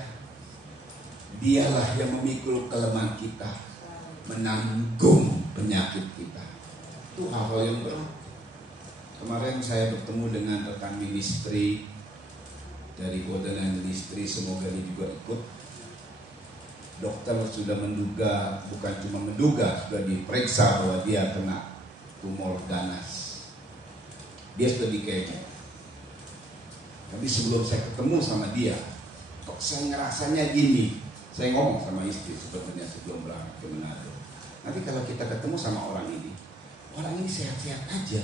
Dialah yang memikul kelemahan kita, menanggung penyakit kita. Itu hal yang berat. Kemarin saya bertemu dengan rekan ministry dari Bodanan Ministry, semoga dia juga ikut. Dokter sudah menduga, bukan cuma menduga, sudah diperiksa bahwa dia kena tumor ganas. Dia sudah di-KM. Tapi sebelum saya ketemu sama dia, kok saya ngerasanya gini. Saya ngomong sama istri sebenarnya sebelum berangkat ke Manado. Nanti kalau kita ketemu sama orang ini sehat-sehat aja,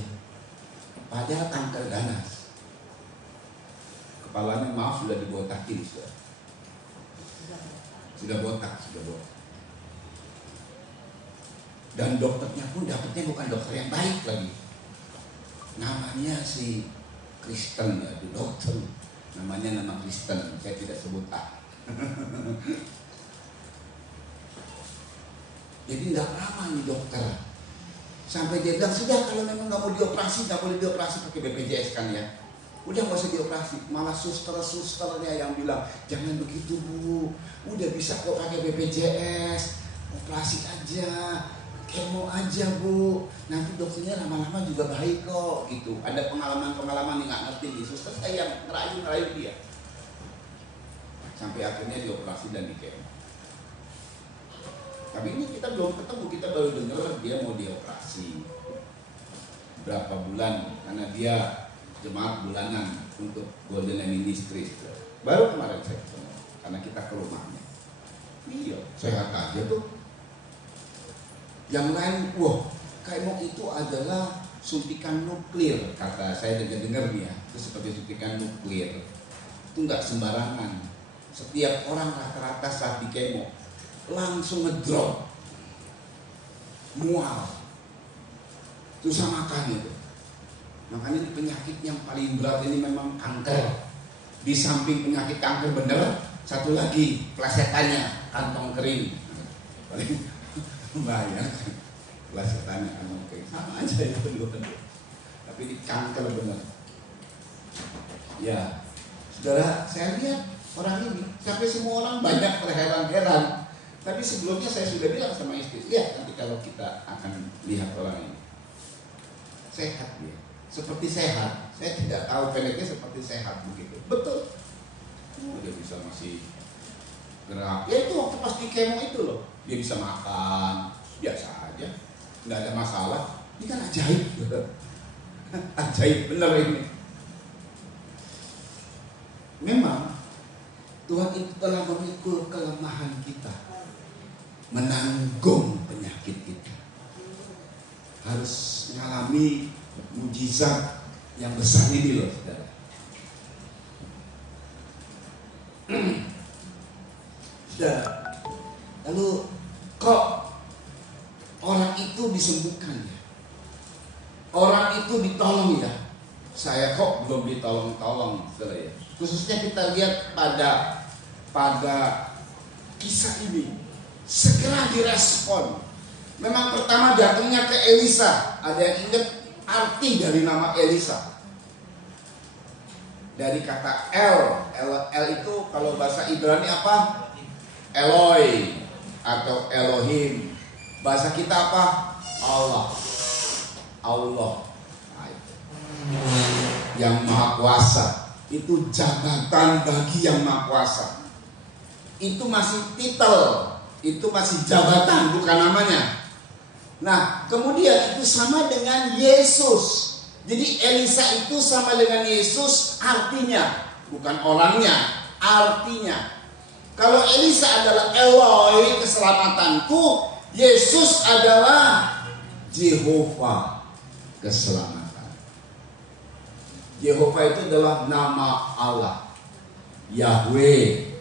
padahal kanker ganas. Kepalanya maaf sudah dibotakin, sudah botak. Dan dokternya pun dapetnya bukan dokter yang baik lagi. Namanya si Kristen ya, di dokter. Namanya nama Kristen, saya tidak sebut Jadi nggak ramah nih dokter. Sampai dia bilang, sudah kalau memang nggak mau dioperasi, nggak boleh dioperasi pakai BPJS kan ya. Udah nggak usah dioperasi. Malah suster-susternya yang bilang, jangan begitu Bu, udah bisa kok pakai BPJS, operasi aja, kemo aja Bu, nanti dokternya lama-lama juga baik kok gitu. Ada pengalaman-pengalaman yang nggak ngerti nih, suster saya yang ngerayu dia. Sampai akhirnya dioperasi dan dikemo. Tapi ini kita belum ketemu, kita baru dengar dia mau dioperasi. Berapa bulan, karena dia jemaat bulanan untuk Golden Ministry. Baru kemarin saya ketemu, karena kita ke rumahnya. Iya, sehat aja tuh. Yang lain, wah, kemo itu adalah suntikan nuklir, kata saya dengar nih ya. Itu seperti suntikan nuklir. Itu nggak sembarangan. Setiap orang rata-rata saat di kemo langsung ngedrop, mual, susah makan itu. Makanya ini penyakit yang paling berat ini memang kanker. Di samping penyakit kanker bener, satu lagi plesetannya, kantong kering. Paling bahaya, plesetannya kantong kering, sama aja itu dua. Tapi ini kanker bener. Ya, saudara, saya lihat orang ini, sampai semua orang banyak terheran-heran. Tapi sebelumnya saya sudah bilang sama istri, lihat nanti kalau kita akan lihat orang ini, sehat dia. Seperti sehat, saya tidak tahu pendeknya seperti sehat begitu. Betul. Dia bisa masih gerak. Ya itu waktu pas di kemo itu loh, dia bisa makan biasa aja, nggak ada masalah. Ini kan ajaib, ajaib bener ini. Memang Tuhan itu telah memikul kelemahan kita, menanggung penyakit kita. Harus mengalami mujizat yang besar ini loh, saudara. Saudara, lalu kok orang itu disembuhkan ya? Orang itu ditolong ya? Saya kok belum ditolong-tolong, saudara ya. Khususnya kita lihat pada kisah ini, segera direspon. Memang pertama datangnya ke Elisa. Ada yang ingat arti dari nama Elisa? Dari kata El itu kalau bahasa Ibrani apa? Eloi atau Elohim. Bahasa kita apa? Allah. Yang Maha Kuasa. Itu jabatan bagi yang Maha Kuasa. Itu masih titel, itu masih jabatan, bukan namanya. Nah, kemudian itu sama dengan Yesus. Jadi Elisa itu sama dengan Yesus artinya, bukan orangnya, artinya. Kalau Elisa adalah Eloi, keselamatanku, Yesus adalah Jehovah, keselamatan. Jehovah itu adalah nama Allah, Yahweh.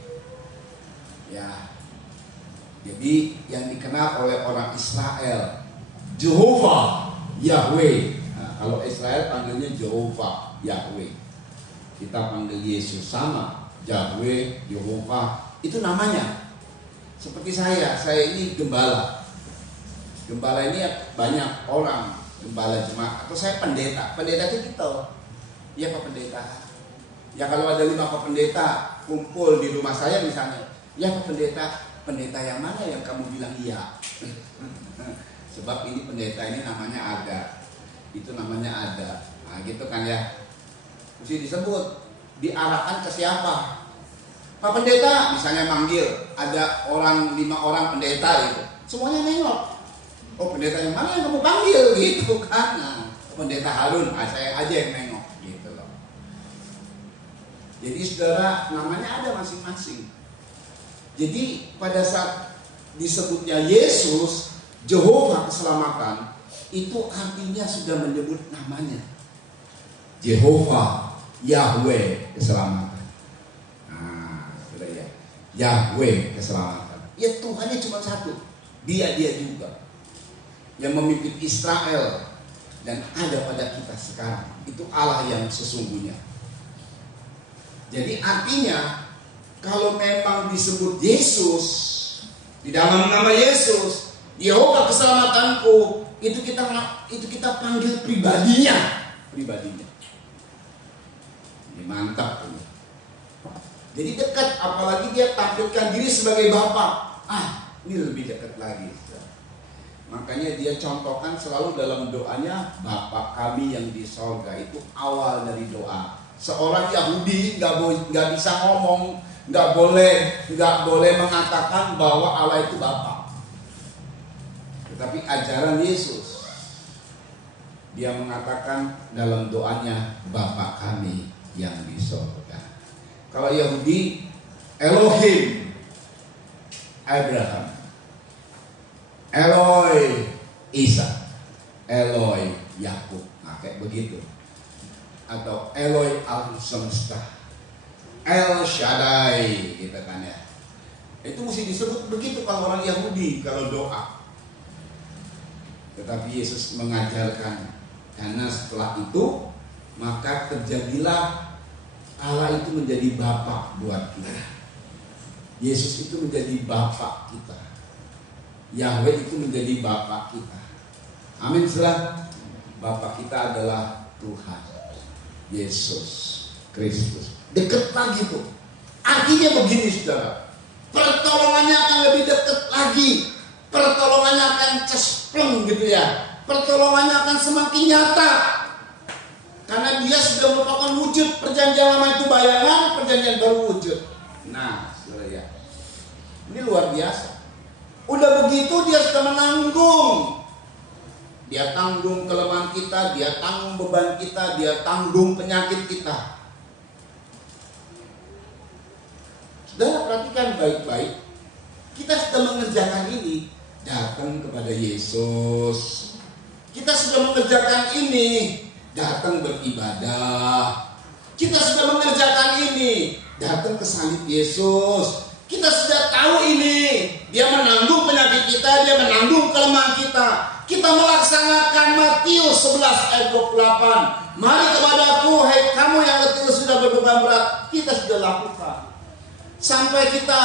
Ya. Jadi yang dikenal oleh orang Israel, Jehovah, Yahweh. Nah, kalau Israel panggilnya Jehovah, Yahweh. Kita panggil Yesus sama, Yahweh, Jehovah. Itu namanya. Seperti saya ini gembala. Gembala ini banyak orang, gembala jemaat. Atau saya pendeta. Pendeta itu gitu. Iya Pak Pendeta. Ya kalau ada 5 Pak Pendeta kumpul di rumah saya misalnya, ya Pak Pendeta, pendeta yang mana yang kamu bilang iya? Sebab ini pendeta ini namanya ada, itu namanya ada. Nah gitu kan ya. Mesti disebut, diarahkan ke siapa? Pak Pendeta misalnya manggil, ada 5 orang pendeta gitu. Semuanya nengok. Oh pendeta yang mana yang kamu panggil gitu kan? Nah, Pendeta Harun, saya aja yang nengok gitu loh. Jadi saudara, namanya ada masing-masing. Jadi pada saat disebutnya Yesus, Jehovah keselamatan, itu artinya sudah menyebut namanya. Jehovah, Yahweh keselamatan. Nah, sudah ya. Yahweh keselamatan. Ya Tuhannya cuma satu. Dia juga. Yang memimpin Israel dan ada pada kita sekarang. Itu Allah yang sesungguhnya. Jadi artinya kalau memang disebut Yesus, di dalam nama Yesus, Yehova keselamatanku, itu kita panggil pribadinya. Ini mantap tuh. Jadi dekat, apalagi dia tampilkan diri sebagai Bapa. Ini lebih dekat lagi. Makanya dia contohkan selalu dalam doanya, Bapa kami yang di sorga. Itu awal dari doa. Seorang Yahudi nggak bisa ngomong, nggak boleh mengatakan bahwa Allah itu Bapa. Tetapi ajaran Yesus, dia mengatakan dalam doanya, Bapa kami yang di sorga. Kalau Yahudi, Elohim Abraham, Eloi Isa, Eloi Yakub, kayak begitu. Atau Eloi Alam Semesta, El Shaddai, gitu kan ya. Itu mesti disebut begitu kalau orang Yahudi, kalau doa. Tetapi Yesus mengajarkan, karena setelah itu maka terjadilah Allah itu menjadi Bapa buat kita. Yesus itu menjadi Bapa kita. Yahweh itu menjadi Bapa kita. Amin. Setelah Bapa kita adalah Tuhan Yesus Kristus. Dekat lagi tuh. Artinya begini saudara, pertolongannya akan lebih dekat lagi. Pertolongannya akan cespleng gitu ya. Pertolongannya akan semakin nyata. Karena dia sudah merupakan wujud. Perjanjian lama itu bayangan, perjanjian baru wujud. Nah, saudara ya, ini luar biasa. Udah begitu dia sudah menanggung. Dia tanggung kelemahan kita, dia tanggung beban kita, dia tanggung penyakit kita. Saudara perhatikan baik-baik. Kita sudah mengerjakan ini, datang kepada Yesus. Kita sudah mengerjakan ini, datang beribadah. Kita sudah mengerjakan ini, datang ke salib Yesus. Kita sudah tahu ini, dia menanggung penyakit kita, dia menanggung kelemahan kita. Kita melaksanakan Matius 11 ayat 28. Mari kepadaku, hai kamu yang letih sudah berbeban berat. Kita sudah lakukan. Sampai kita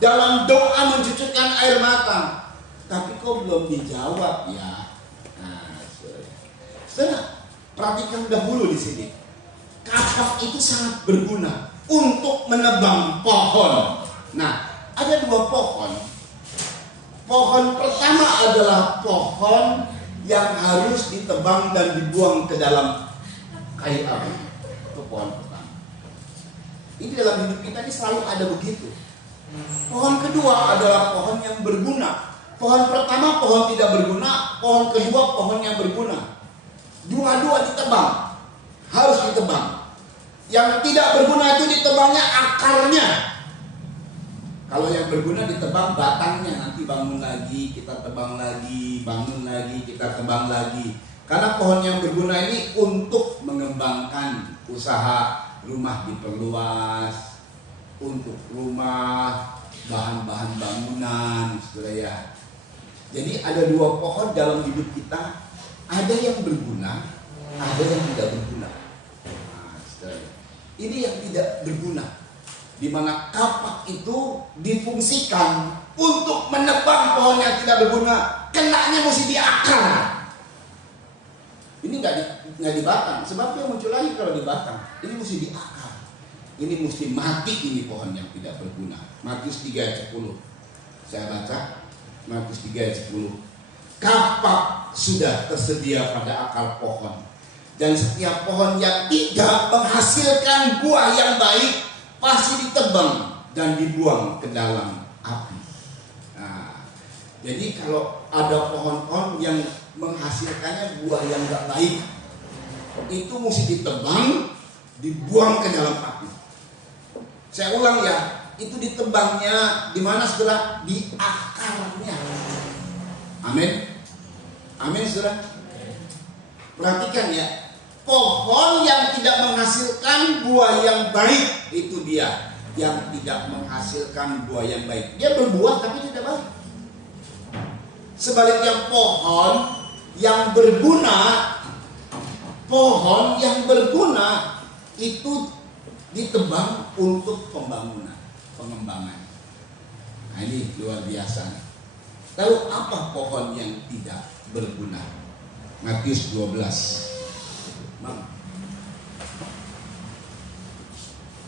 dalam doa mencucurkan air mata. Tapi kok belum dijawab ya? Nah, saudara, perhatikan dahulu di sini. Kapak itu sangat berguna untuk menebang pohon. Nah, ada dua pohon. Pohon pertama adalah pohon yang harus ditebang dan dibuang ke dalam kayu api. Itu pohon pertama. Ini dalam hidup kita ini selalu ada begitu. Pohon kedua adalah pohon yang berguna. Pohon pertama pohon tidak berguna, pohon kedua pohon yang berguna. Dua-dua ditebang, harus ditebang. Yang tidak berguna itu ditebangnya akarnya. Kalau yang berguna ditebang batangnya, nanti bangun lagi, kita tebang lagi, bangun lagi, kita tebang lagi. Karena pohon yang berguna ini untuk mengembangkan usaha rumah diperluas, untuk rumah, bahan-bahan bangunan, saudara ya. Jadi ada dua pohon dalam hidup kita, ada yang berguna, ada yang tidak berguna. Nah, saudara, ini yang tidak berguna, di mana kapak itu difungsikan untuk menebang pohon yang tidak berguna. Kenanya mesti di akar. Ini nggak di batang. Sebab dia muncul lagi kalau di batang. Ini mesti di akar. Ini mesti mati ini pohon yang tidak berguna. Matius 3 ayat 10. Saya baca Matius 3 ayat 10. Kapak sudah tersedia pada akar pohon, dan setiap pohon yang tidak menghasilkan buah yang baik pasti ditebang dan dibuang ke dalam api. Nah, jadi kalau ada pohon-pohon yang menghasilkannya buah yang gak baik, itu mesti ditebang, dibuang ke dalam api. Saya ulang ya, itu ditebangnya di mana saudara? Di akarnya. Amin. Amin saudara. Perhatikan ya, pohon yang tidak menghasilkan buah yang baik, itu dia yang tidak menghasilkan buah yang baik. Dia berbuah tapi tidak baik. Sebaliknya pohon yang berguna itu ditebang untuk pembangunan, pengembangan. Nah ini luar biasa. Lalu apa pohon yang tidak berguna? Matius 12.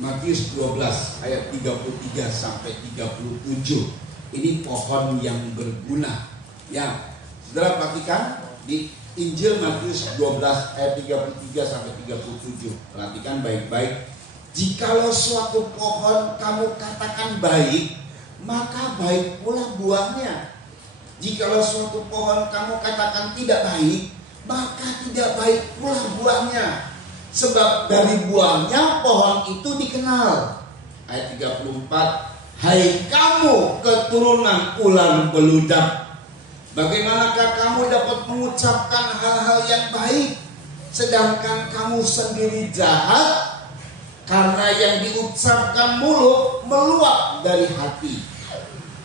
Matius 12 ayat 33 sampai 37. Ini pohon yang berguna. Ya, saudara perhatikan di Injil Matius 12 ayat 33 sampai 37. Perhatikan baik-baik. Jikalau suatu pohon kamu katakan baik, maka baik pula buahnya. Jikalau suatu pohon kamu katakan tidak baik, maka tidak baik pula buahnya. Sebab dari buahnya pohon itu dikenal. Ayat 34. Hai kamu keturunan ular beludak, bagaimanakah kamu dapat mengucapkan hal-hal yang baik, sedangkan kamu sendiri jahat? Karena yang diucapkan mulut meluap dari hati.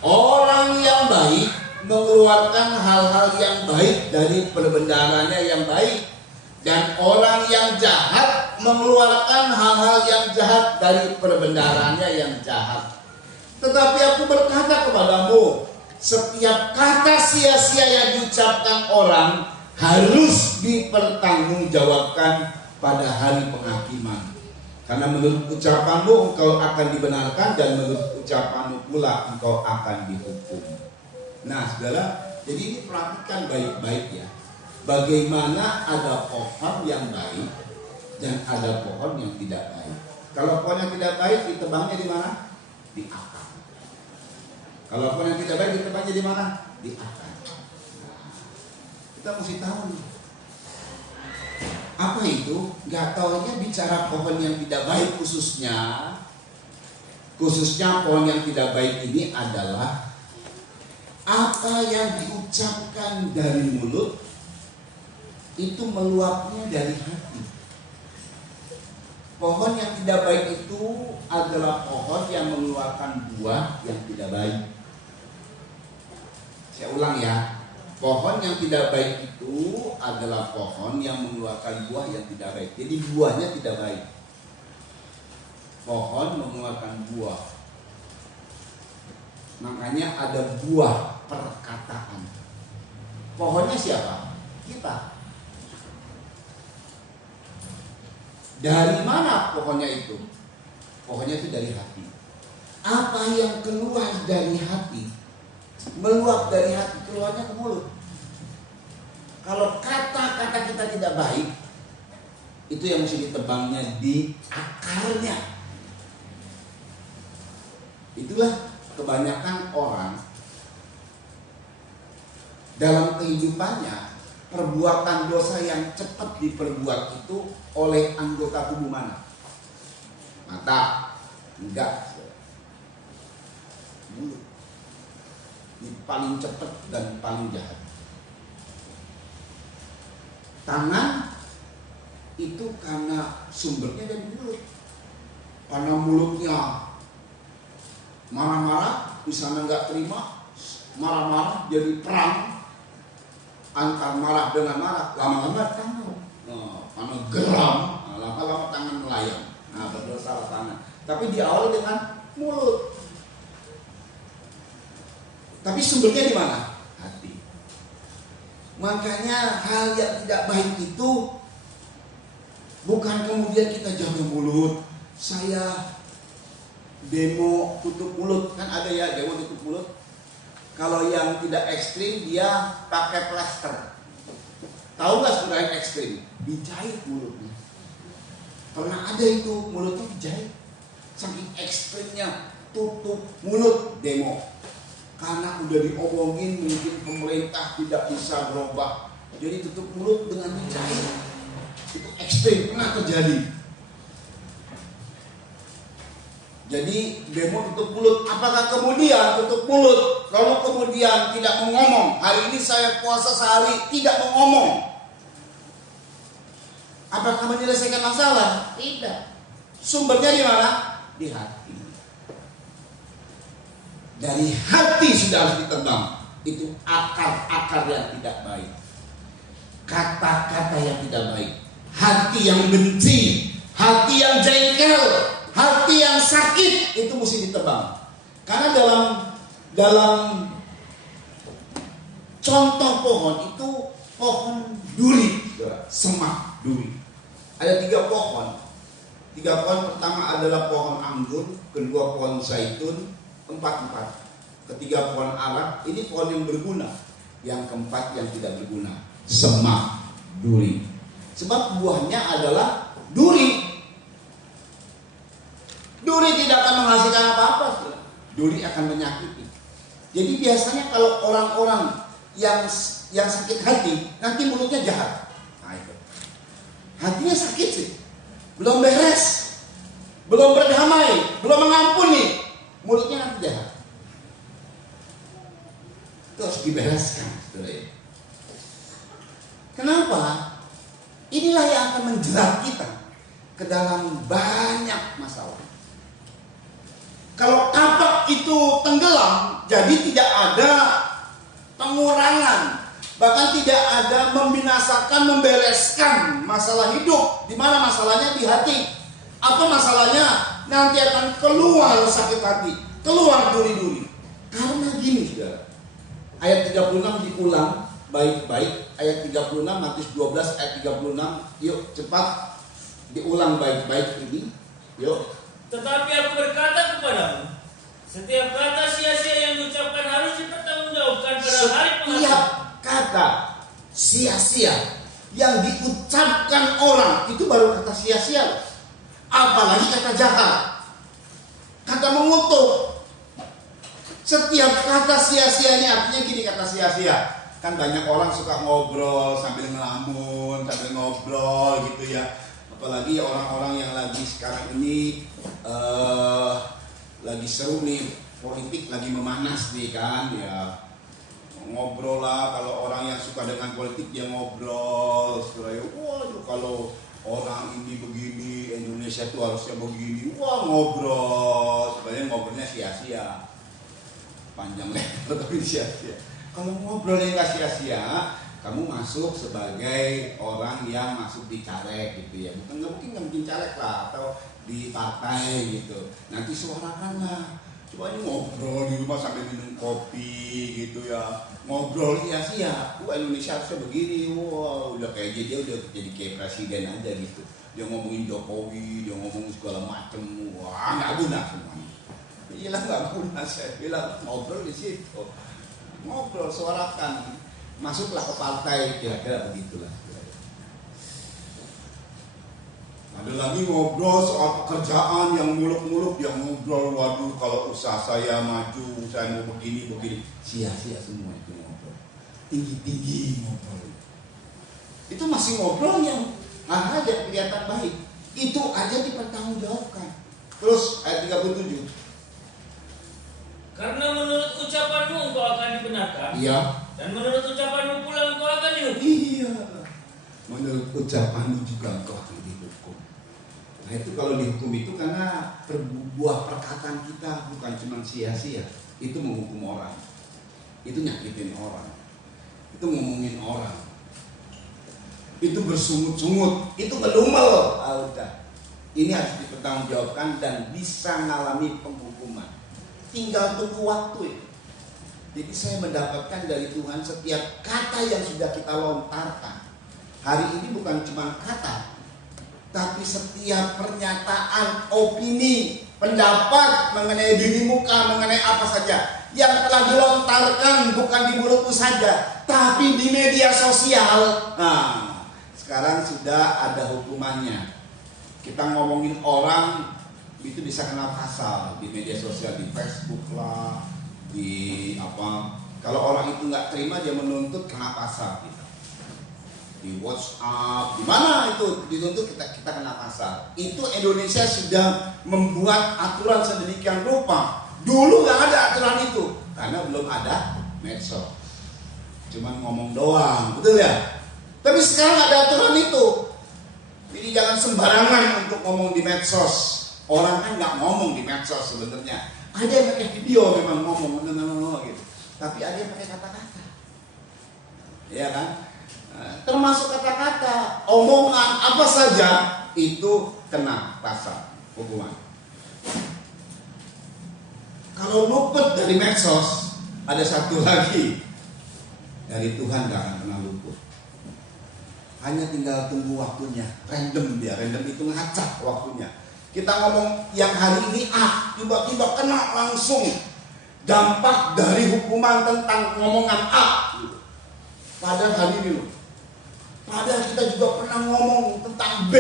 Orang yang baik mengeluarkan hal-hal yang baik dari perbendaharanya yang baik, dan orang yang jahat mengeluarkan hal-hal yang jahat dari perbendaharanya yang jahat. Tetapi aku berkata kepadamu, setiap kata sia-sia yang diucapkan orang harus dipertanggungjawabkan pada hari penghakiman. Karena menurut ucapanmu engkau akan dibenarkan, dan menurut ucapanmu pula engkau akan dihukum. Nah saudara, jadi ini perhatikan baik-baik ya. Bagaimana ada pohon yang baik dan ada pohon yang tidak baik. Kalau pohon yang tidak baik ditebangnya di mana? Di akar. Kalau pohon yang tidak baik ditebangnya di mana? Di akar. Nah, kita mesti tahu nih. Apa itu? Gak taunya bicara pohon yang tidak baik khususnya pohon yang tidak baik ini adalah apa yang diucapkan dari mulut itu meluapnya dari hati. Pohon yang tidak baik itu adalah pohon yang mengeluarkan buah yang tidak baik. Saya ulang ya. Pohon yang tidak baik itu adalah pohon yang mengeluarkan buah yang tidak baik. Jadi buahnya tidak baik. Pohon mengeluarkan buah. Makanya ada buah perkataan. Pohonnya siapa? Kita. Dari mana pohonnya itu? Pohonnya itu dari hati. Apa yang keluar dari hati, meluap dari hati, keluarnya ke mulut. Kalau kata-kata kita tidak baik, itu yang mesti ditebangnya di akarnya. Itulah kebanyakan orang dalam kehidupannya, perbuatan dosa yang cepat diperbuat itu oleh anggota tubuh mana? Mata? Enggak. Mulut. Ini paling cepat dan paling jahat. Tangan itu karena sumbernya dari mulut. Karena mulutnya marah-marah, di sana nggak terima, marah-marah jadi perang antar marah dengan marah, lama-lama tangan, karena geram, lama-lama tangan melayang. Nah, berdosa tangan. Tapi diawali dengan mulut. Tapi sumbernya di mana? Hati. Makanya hal yang tidak baik itu bukan kemudian kita jaga mulut. Saya demo tutup mulut, kan ada ya demo tutup mulut. Kalau yang tidak ekstrim dia pakai plester. Tahu nggak sudah yang ekstrim? Dijahit mulutnya. Pernah ada itu mulutnya dijahit. Saking ekstrimnya tutup mulut demo. Karena udah diomongin mungkin pemerintah tidak bisa berubah, jadi tutup mulut dengan dijahit. Itu ekstrim, pernah terjadi. Jadi demo tutup mulut. Apakah kemudian tutup mulut, kalau kemudian tidak mengomong, hari ini saya puasa sehari tidak mengomong, apakah menyelesaikan masalah? Tidak. Sumbernya di mana? Di hati. Dari hati sudah harus ditebang. Itu akar-akar yang tidak baik, kata-kata yang tidak baik, hati yang benci, hati yang jengkel, hati yang sakit, itu mesti ditebang. Karena dalam contoh pohon itu pohon duri, semak duri. Ada 3 pohon. 3 pohon pertama adalah pohon anggur, kedua pohon zaitun, 4. Ketiga pohon ara, ini pohon yang berguna. Yang keempat yang tidak berguna, semak, duri. Sebab buahnya adalah duri. Duri tidak akan menghasilkan apa-apa, duri akan menyakiti. Jadi biasanya kalau orang-orang yang sakit hati, nanti mulutnya jahat. Nah, itu. Hatinya sakit sih. Belum beres, belum berdamai, belum mengampuni, mulutnya nanti jahat. Itu harus dibereskan, saudara. Kenapa? Inilah yang akan menjerat kita ke dalam banyak masalah. Kalau tapak itu tenggelam, jadi tidak ada pengurangan, bahkan tidak ada membinasakan, membereskan masalah hidup. Di mana masalahnya? Di hati. Apa masalahnya? Nanti akan keluar sakit hati, keluar duri-duri. Karena gini, saudara. Ayat 36 diulang baik-baik. Ayat 36, Matius 12 ayat 36. Yuk cepat diulang baik-baik ini. Yuk. Tetapi aku berkata kepadamu, setiap kata sia-sia yang diucapkan harus dipertanggungjawabkan pada hari Setiap penghakiman. kata sia-sia yang diucapkan orang itu baru kata sia-sia. Apalagi kata jahat, kata mengutuk. Setiap kata sia-sia ini artinya gini, kata sia-sia. Kan banyak orang suka ngobrol sambil ngelamun, sambil ngobrol gitu ya. Apalagi orang-orang yang lagi sekarang ini lagi seru nih, politik lagi memanas nih kan ya. Ngobrol lah, kalau orang yang suka dengan politik dia ngobrol. Waduh, kalau orang ini begini, Indonesia tuh harusnya begini. Wah, ngobrol. Sebenarnya ngobrolnya sia-sia. Panjang lebar tapi sia-sia. Kalau ngobrolnya nggak sia-sia, kamu masuk sebagai orang yang masuk di caleg gitu ya. Nggak mungkin caleg lah, atau di partai gitu. Nanti suarakanlah. Coba ini ngobrol di rumah sambil minum kopi gitu ya. Ngobrol sia-sia. Wah, Indonesia harusnya begini. Wah, udah kayak dia udah jadi kayak presiden aja gitu. Dia ngomongin Jokowi, dia ngomongin segala macem. Wah, nggak guna semuanya. Iya, nggak guna. Saya bilang ngobrol di situ. Ngobrol, suarakan. Masuklah ke partai, kira-kira begitulah. Ada lagi ngobrol soal pekerjaan yang muluk-muluk, dia ngobrol, waduh kalau usaha saya maju, saya mau begini. Sia-sia semua itu ngobrol. Tinggi-tinggi ngobrol. Itu masih ngobrol yang hal-hal yang kelihatan baik. Itu aja dipertanggungjawabkan. Terus ayat 37. Karena menurut ucapanmu engkau akan dibenarkan. Iya. Dan menurut ucapanmu pula engkau akan dihukum. Iya. Menurut ucapanmu juga engkau akan dihukum. Nah itu kalau dihukum itu karena buah perkataan kita bukan cuma sia-sia. Itu menghukum orang. Itu nyakitin orang. Itu ngomongin orang. Itu bersungut-sungut. Itu ngedumel. Udah. Ini harus dipertanggungjawabkan dan bisa ngalami penghukuman. Tinggal tunggu waktu itu. Jadi saya mendapatkan dari Tuhan setiap kata yang sudah kita lontarkan. Hari ini bukan cuma kata, tapi setiap pernyataan, opini, pendapat mengenai diri muka, mengenai apa saja yang telah dilontarkan bukan di mulutmu saja, tapi di media sosial. Nah, sekarang sudah ada hukumannya. Kita ngomongin orang itu bisa kena pasal di media sosial, di Facebook lah, di apa. Kalau orang itu nggak terima, dia menuntut, kena pasal kita. Di WhatsApp, di mana itu dituntut, kita kena pasal. Itu Indonesia sudah membuat aturan sedemikian rupa. Dulu nggak ada aturan itu karena belum ada medsos. Cuman ngomong doang, betul ya? Tapi sekarang ada aturan itu. Jadi jangan sembarangan untuk ngomong di medsos. Orang kan nggak ngomong di medsos sebenarnya. Ada yang pakai video memang ngomong gitu. Tapi ada yang pakai kata-kata. Ya kan? Termasuk kata-kata, omongan apa saja itu kena pasal hukuman. Kalau luput dari medsos, ada satu lagi. Dari Tuhan gak akan pernah luput. Hanya tinggal tunggu waktunya. Random dia, random itu ngacak waktunya. Kita ngomong yang hari ini A, tiba-tiba kena langsung dampak dari hukuman tentang ngomongan A. Padahal hari ini loh, padahal kita juga pernah ngomong tentang B.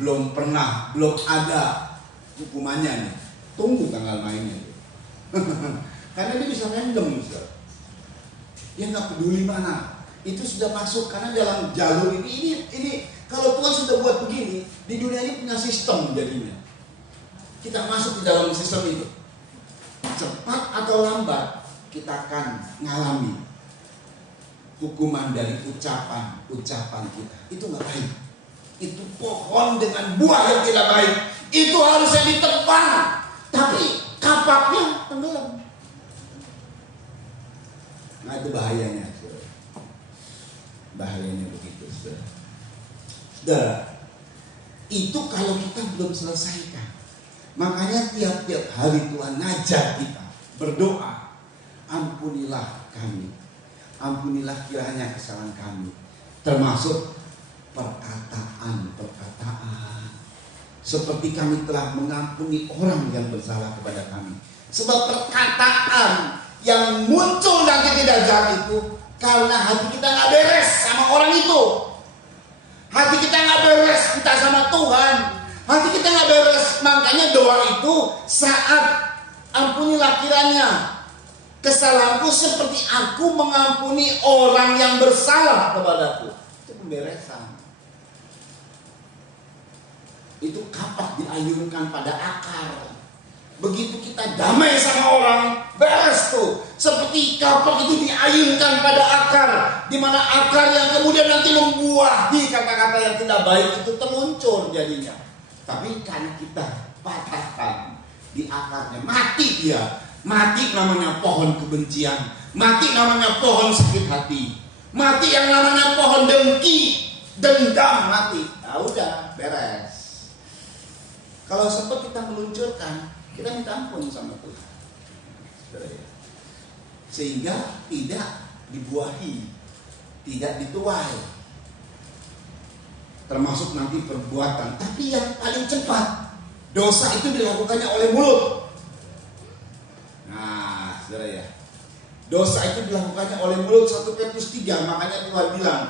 Belum pernah, belum ada hukumannya nih. Tunggu tanggal mainnya. Karena dia bisa random, Ustaz. Dia nggak peduli mana. Itu sudah masuk karena dalam jalur ini kalau Tuhan sudah buat begini, di dunia ini punya sistem jadinya. Kita masuk di dalam sistem itu. Cepat atau lambat kita akan mengalami hukuman dari ucapan kita. Itu nggak baik. Itu pohon dengan buah yang tidak baik. Itu harusnya ditebang, tapi kapaknya tenggelam. Nah itu bahayanya. Bahayanya begitu, saudara. Itu kalau kita belum selesaikan. Makanya tiap-tiap hari Tuhan ngajak kita berdoa, ampunilah kami, ampunilah kiranya kesalahan kami, termasuk perkataan. Seperti kami telah mengampuni orang yang bersalah kepada kami. Sebab perkataan yang muncul nanti tidak jahat itu karena hati kita nggak beres sama orang itu. Hati kita nggak beres entah sama Tuhan. Hati kita nggak beres. Makanya doa itu saat ampunilah kiranya kesalahanku seperti aku mengampuni orang yang bersalah kepadaku. Itu pemberesan. Itu kapak diayunkan pada akar. Begitu kita damai sama orang, beres tuh. Seperti kapak itu diayunkan pada akar, di mana akar yang kemudian nanti membuahi kata-kata yang tidak baik itu terluncur jadinya. Tapi karena kita patahkan di akarnya, mati dia. Mati namanya pohon kebencian, mati namanya pohon sakit hati, mati yang namanya pohon dengki, dendam, mati. Nah udah beres. Kalau sempat kita meluncurkan, kita minta ampun sama Tuhan. Sehingga tidak dibuahi, tidak dituai. Termasuk nanti perbuatan. Tapi yang paling cepat, dosa itu dilakukannya oleh mulut. Nah, saudara ya. Dosa itu dilakukannya oleh mulut. 1 Petrus 3, makanya Tuhan bilang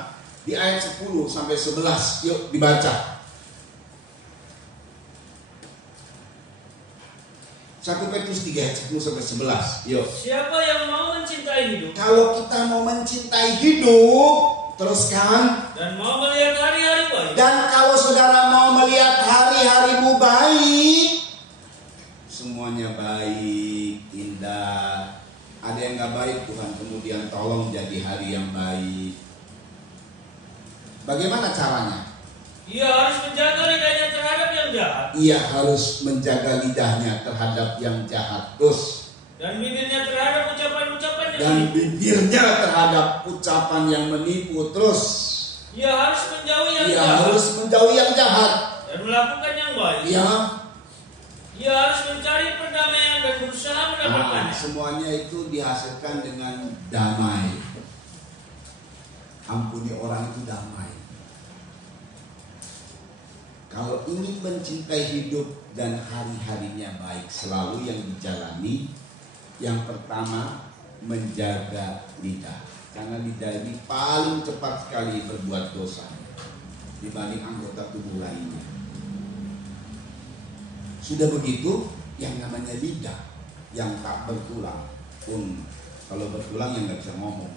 di ayat 10 sampai 11. Yuk dibaca. 1 Petrus 3 ayat 10 sampai 11. Yuk. Siapa yang mau mencintai hidup? Kalau kita mau mencintai hidup, teruskan. Dan mau melihat hari-hari baik. Dan kalau saudara mau melihat hari-harimu baik, semuanya baik, indah. Ada yang gak baik, Tuhan kemudian tolong jadi hari yang baik. Bagaimana caranya? Ia harus menjaga lidahnya terhadap yang jahat. Ia harus menjaga lidahnya terhadap yang jahat. Terus. Dan bibirnya terhadap ucapan-ucapan yang Dan menipu. bibirnya terhadap ucapan yang menipu. Terus. Ia harus menjauhi yang Ia jahat. harus menjauhi yang jahat. Dan melakukan yang baik. Ia harus mencari perdamaian dan berusaha mendapatkannya. semuanya itu dihasilkan dengan damai. Ampuni orang itu damai. Kalau ingin mencintai hidup dan hari-harinya baik, selalu yang dijalani, yang pertama menjaga lidah. Karena lidah ini paling cepat sekali berbuat dosa dibanding anggota tubuh lainnya. Sudah begitu, yang namanya lidah yang tak bertulang pun, kalau bertulang yang nggak bisa ngomong.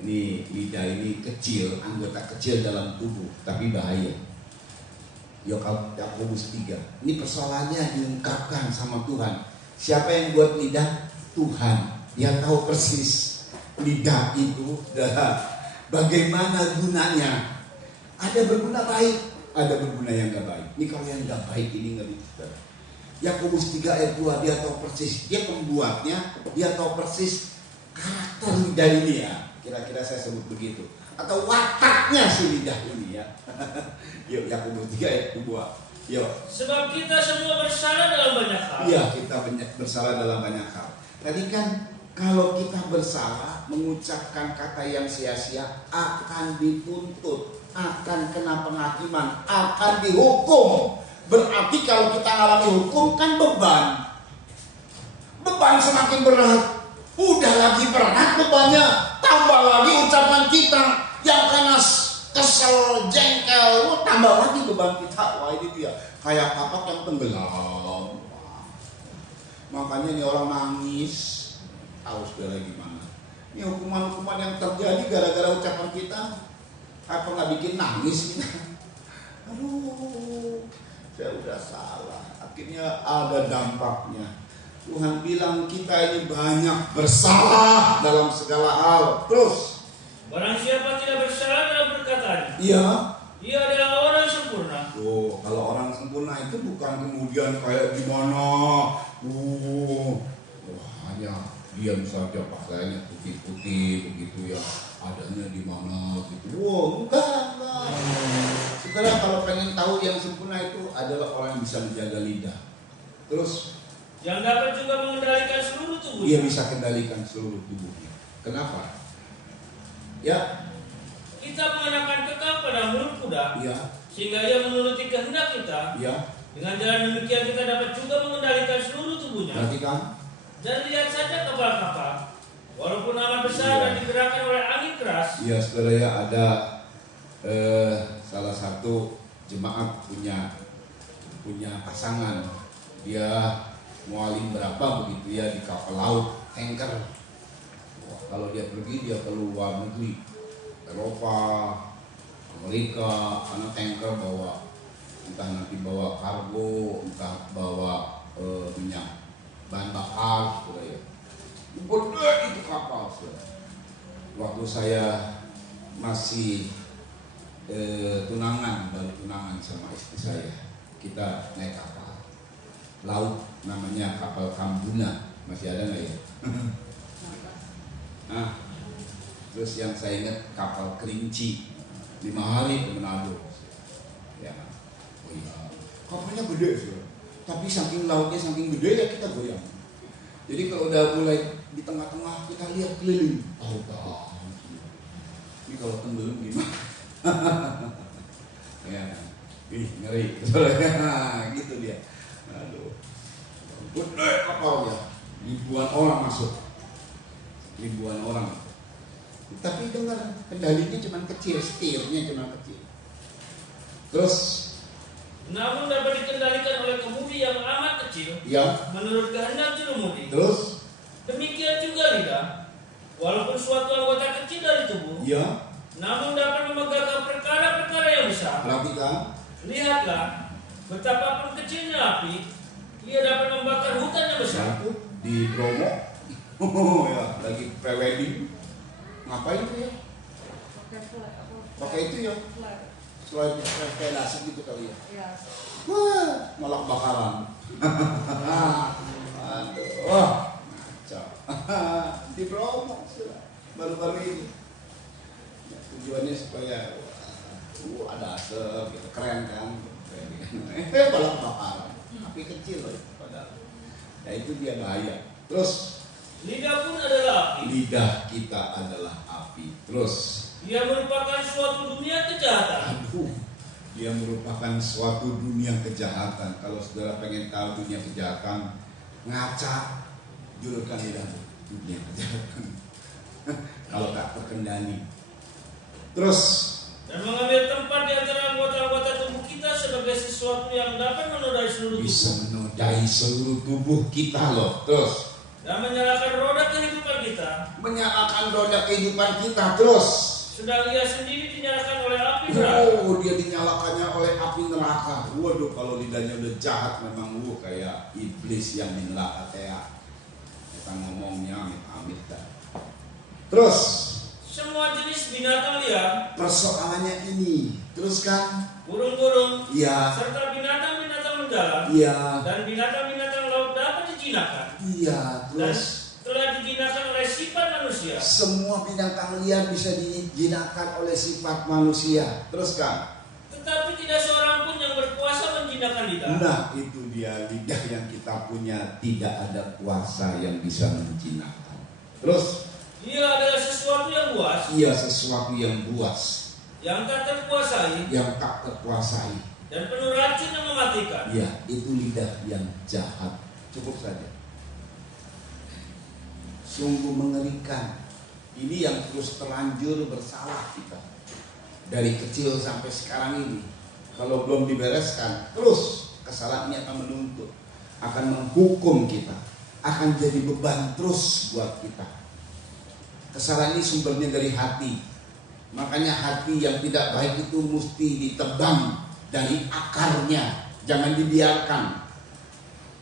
Ini lidah ini kecil, anggota kecil dalam tubuh, tapi bahaya. Yakobus 3. Ini persoalannya diungkapkan sama Tuhan. Siapa yang buat lidah? Tuhan. Dia tahu persis lidah itu bagaimana gunanya. Ada berguna baik, ada berguna yang gak baik. Ini kalau yang gak baik ini ngeri. Yakobus 3 ayat 2, dia tahu persis. Dia pembuatnya, dia tahu persis karakter lidah ini ya. Kira-kira saya sebut begitu. Atau wataknya si lidah ini ya. Yuk Yakobus 3 ayat 2. Yuk. Sebab kita semua bersalah dalam banyak hal. Iya, kita bersalah dalam banyak hal. Tadi kan kalau kita bersalah mengucapkan kata yang sia-sia akan dituntut. akan kena penghakiman, akan dihukum. Berarti kalau kita alami hukum kan beban. Beban semakin berat. Udah lagi berat bebannya, tambah lagi ucapan kita yang karena kesel, jengkel, tambah lagi beban kita. Wah ini dia kayak kapak yang tenggelam. Makanya ini orang nangis. Tahu saudara gimana? Ini hukuman-hukuman yang terjadi gara-gara ucapan kita. Apa nggak bikin nangis kita? Aduh, saya udah salah. Akhirnya ada dampaknya. Tuhan bilang kita ini banyak bersalah dalam segala hal. Terus, barang siapa tidak bersalah dalam perkataannya, iya. ia adalah orang sempurna. Tuh, kalau orang sempurna itu bukan kemudian kayak gimana. Hanya diam saja pakaiannya putih-putih begitu ya. Adanya di mana gitu. Enggak. Sekarang kalau pengen tahu yang sempurna itu adalah orang yang bisa menjaga lidah. Terus Yang dapat juga mengendalikan seluruh tubuhnya. dia bisa kendalikan seluruh tubuhnya. Kenapa? Ya, Kita mengenakan kekang pada mulut kuda, ya, sehingga ia menuruti kehendak kita. ya. Dengan jalan demikian kita dapat juga mengendalikan seluruh tubuhnya. Perhatikan. Dan lihat saja kapal-kapal, walaupun amat besar dan digerakkan oleh angin keras. Ya, saudara ya, ada salah satu jemaat punya pasangan. Dia mualim berapa begitu ya di kapal laut tanker. Wah, kalau dia pergi dia ke luar negeri, Eropa, Amerika, karena tanker bawa entah nanti bawa kargo, entah bawa minyak bahan bakar, saudara ya. Gede itu kapal, saudara. Waktu saya masih tunangan, baru tunangan sama istri saya, kita naik kapal laut namanya kapal Kambuna, masih ada nggak ya? Nah, terus yang saya ingat kapal Kerinci 5 hari ke Manado. Ya, oh iya, kapalnya gede sih, tapi saking lautnya saking gede ya kita goyang. Jadi kalau udah mulai di tengah-tengah kita lihat keliling, ini kalau tenggelam gimana? Ya, ngeri, gitu dia. Aduh, gede kapalnya, ribuan orang masuk, ribuan orang. Tapi dengar, kendalinya cuma kecil, setirnya cuma kecil. Terus, Namun dapat dikendalikan oleh kemudi yang amat kecil, ya, menurut kehendak jurumudi. terus, Demikian juga lidah, walaupun suatu anggota kecil dari tubuh, ya, namun dapat memegahkan perkara-perkara yang besar. perhatikan. Lihatlah, betapapun kecilnya api, ia dapat membakar hutan yang besar. Satu di Bromo, ya, lagi pre-wedding. Ngapain itu ya? Pakai itu ya? Selain kayak lasik gitu kali ya? Wah, malah bakaran. Aduh, wah, ngaco. Di Bromo, baru-baru ini. Ya, tujuannya supaya ada asap, gitu. Keren kan? Malah bakaran. Api kecil loh, padahal. Ya itu dia bahaya. Terus, Lidah pun adalah api. lidah kita adalah api. Terus, Ia merupakan suatu dunia kejahatan. aduh, dia merupakan suatu dunia kejahatan. Kalau saudara pengen tahu dunia kejahatan, ngaca, julurkan lidah, dunia kejahatan. Kalau tak terkendali. Terus, Dan mengambil tempat di antara anggota-anggota tubuh kita sebagai sesuatu yang dapat menodai seluruh bisa tubuh. menodai seluruh tubuh kita loh. Terus, Dan menyalakan roda kehidupan kita. menyalakan roda kehidupan kita. Terus, Sedang ia sendiri dinyalakan oleh api neraka. oh, dia dinyalakannya oleh api neraka. Waduh, kalau lidahnya udah jahat memang kayak iblis yang di neraka ya. Kita ngomongnya amit-amit dah. Terus, Semua jenis binatang liar, persoalannya ini. Terus kan? burung-burung, Iya, serta binatang-binatang mendalam, iya, dan binatang-binatang laut dapat dijinakkan. iya. Dan Terus, telah dijinakkan oleh sifat manusia. semua binatang liar bisa dijinakkan oleh sifat manusia. Terus kan? Tetapi tidak seorang pun yang berkuasa menjinakkan lidah. Nah, itu dia lidah yang kita punya, tidak ada kuasa yang bisa menjinakkan. Terus, Ia adalah sesuatu yang buas, ia sesuatu yang buas. yang tak terkuasai, dan penuh racun yang mematikan. ya, itu lidah yang jahat. Cukup saja. Sungguh mengerikan. Ini yang terus terlanjur bersalah kita dari kecil sampai sekarang ini. Kalau belum dibereskan, terus kesalahan ini akan menuntut, akan menghukum kita, akan jadi beban terus buat kita. Kesalahan ini sumbernya dari hati. Makanya hati yang tidak baik itu mesti ditebang dari akarnya, jangan dibiarkan.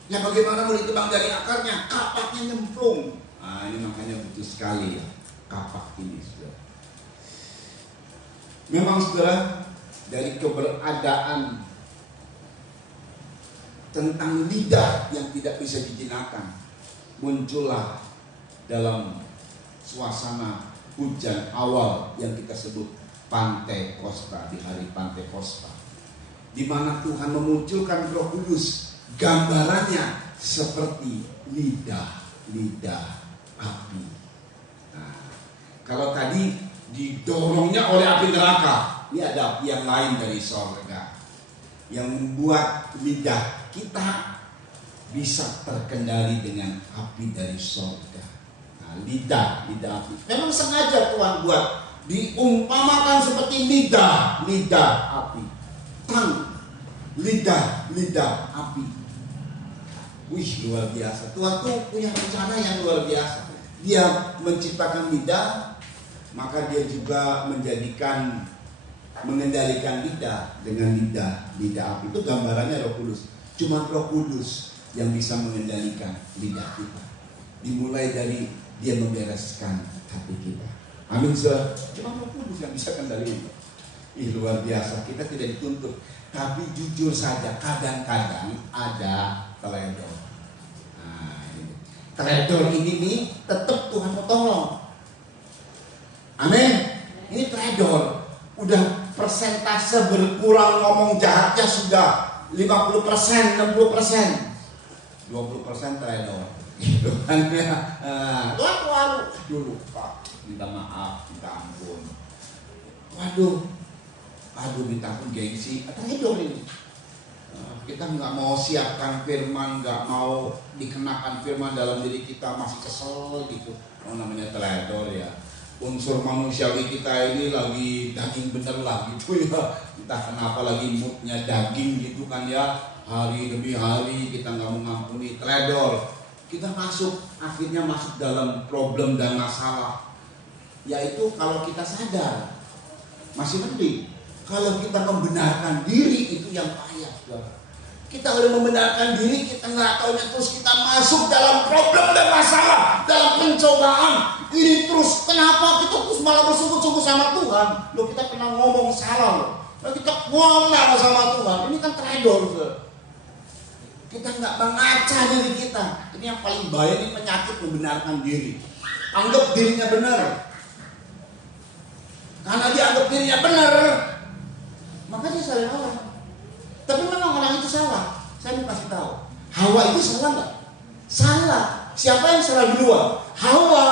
Ya bagaimana mau ditebang dari akarnya? Kapaknya nyemplung. Nah ini makanya butuh sekali ya kapak ini, saudara. Memang saudara, dari keberadaan tentang lidah yang tidak bisa dijinakan, muncullah dalam suasana hujan awal yang kita sebut Pantekosta, di hari Pantekosta, di mana Tuhan memunculkan Roh Kudus, gambarannya seperti lidah api. Nah, kalau tadi didorongnya oleh api neraka, ini ada api yang lain dari sorga yang membuat lidah kita bisa terkendali dengan api dari sorga. Lidah api. Memang sengaja Tuhan buat diumpamakan seperti lidah api. Lidah api. Wih, luar biasa. Tuhan tuh punya rencana yang luar biasa. Dia menciptakan lidah, maka dia juga mengendalikan lidah dengan lidah api. Itu gambarannya Roh Kudus. Cuma Roh Kudus yang bisa mengendalikan lidah kita. Dimulai dari dia membereskan hati kita. Amin, saudara. Cuma Roh Kudus yang bisa kendalikan. Luar biasa. Kita tidak dituntut, tapi jujur saja kadang-kadang ada teledor. Nah, ini. Teledor ini nih tetap Tuhan mau tolong. Amin. Ini teledor. Udah persentase berkurang ngomong jahatnya sudah 50%, 60%. 20% teledor. Gitu kan ya. Lalu dulu Pak, minta maaf, minta ampun. Waduh, minta ampun gengsi. Teledor ini. Kita nggak mau siapkan firman, nggak mau dikenakan firman dalam diri kita, masih kesel gitu. Oh namanya teledor ya. Unsur manusiawi kita ini lagi daging bener lah gitu ya. Entah kenapa lagi moodnya daging gitu kan ya. Hari demi hari kita nggak mau ngampuni, teledor. Kita akhirnya masuk dalam problem dan masalah. Yaitu kalau kita sadar, masih mending. Kalau kita membenarkan diri itu yang payah, saudara. Kita udah membenarkan diri, kita nggak tahunya terus kita masuk dalam problem dan masalah, dalam pencobaan. Ini terus, kenapa kita terus malah bersungguh-sungguh sama Tuhan? Loh kita pernah ngomong salah loh. Kita ngomong sama Tuhan, ini kan teledor, saudara. Kita nggak mengaca diri kita. Ini yang paling bahaya, ini penyakit membenarkan diri. Anggap dirinya benar. Karena dia anggap dirinya benar, maka dia salah orang. Tapi memang orang itu salah. Saya mau kasih tahu. Hawa itu salah nggak? Salah. Siapa yang salah duluan? Hawa.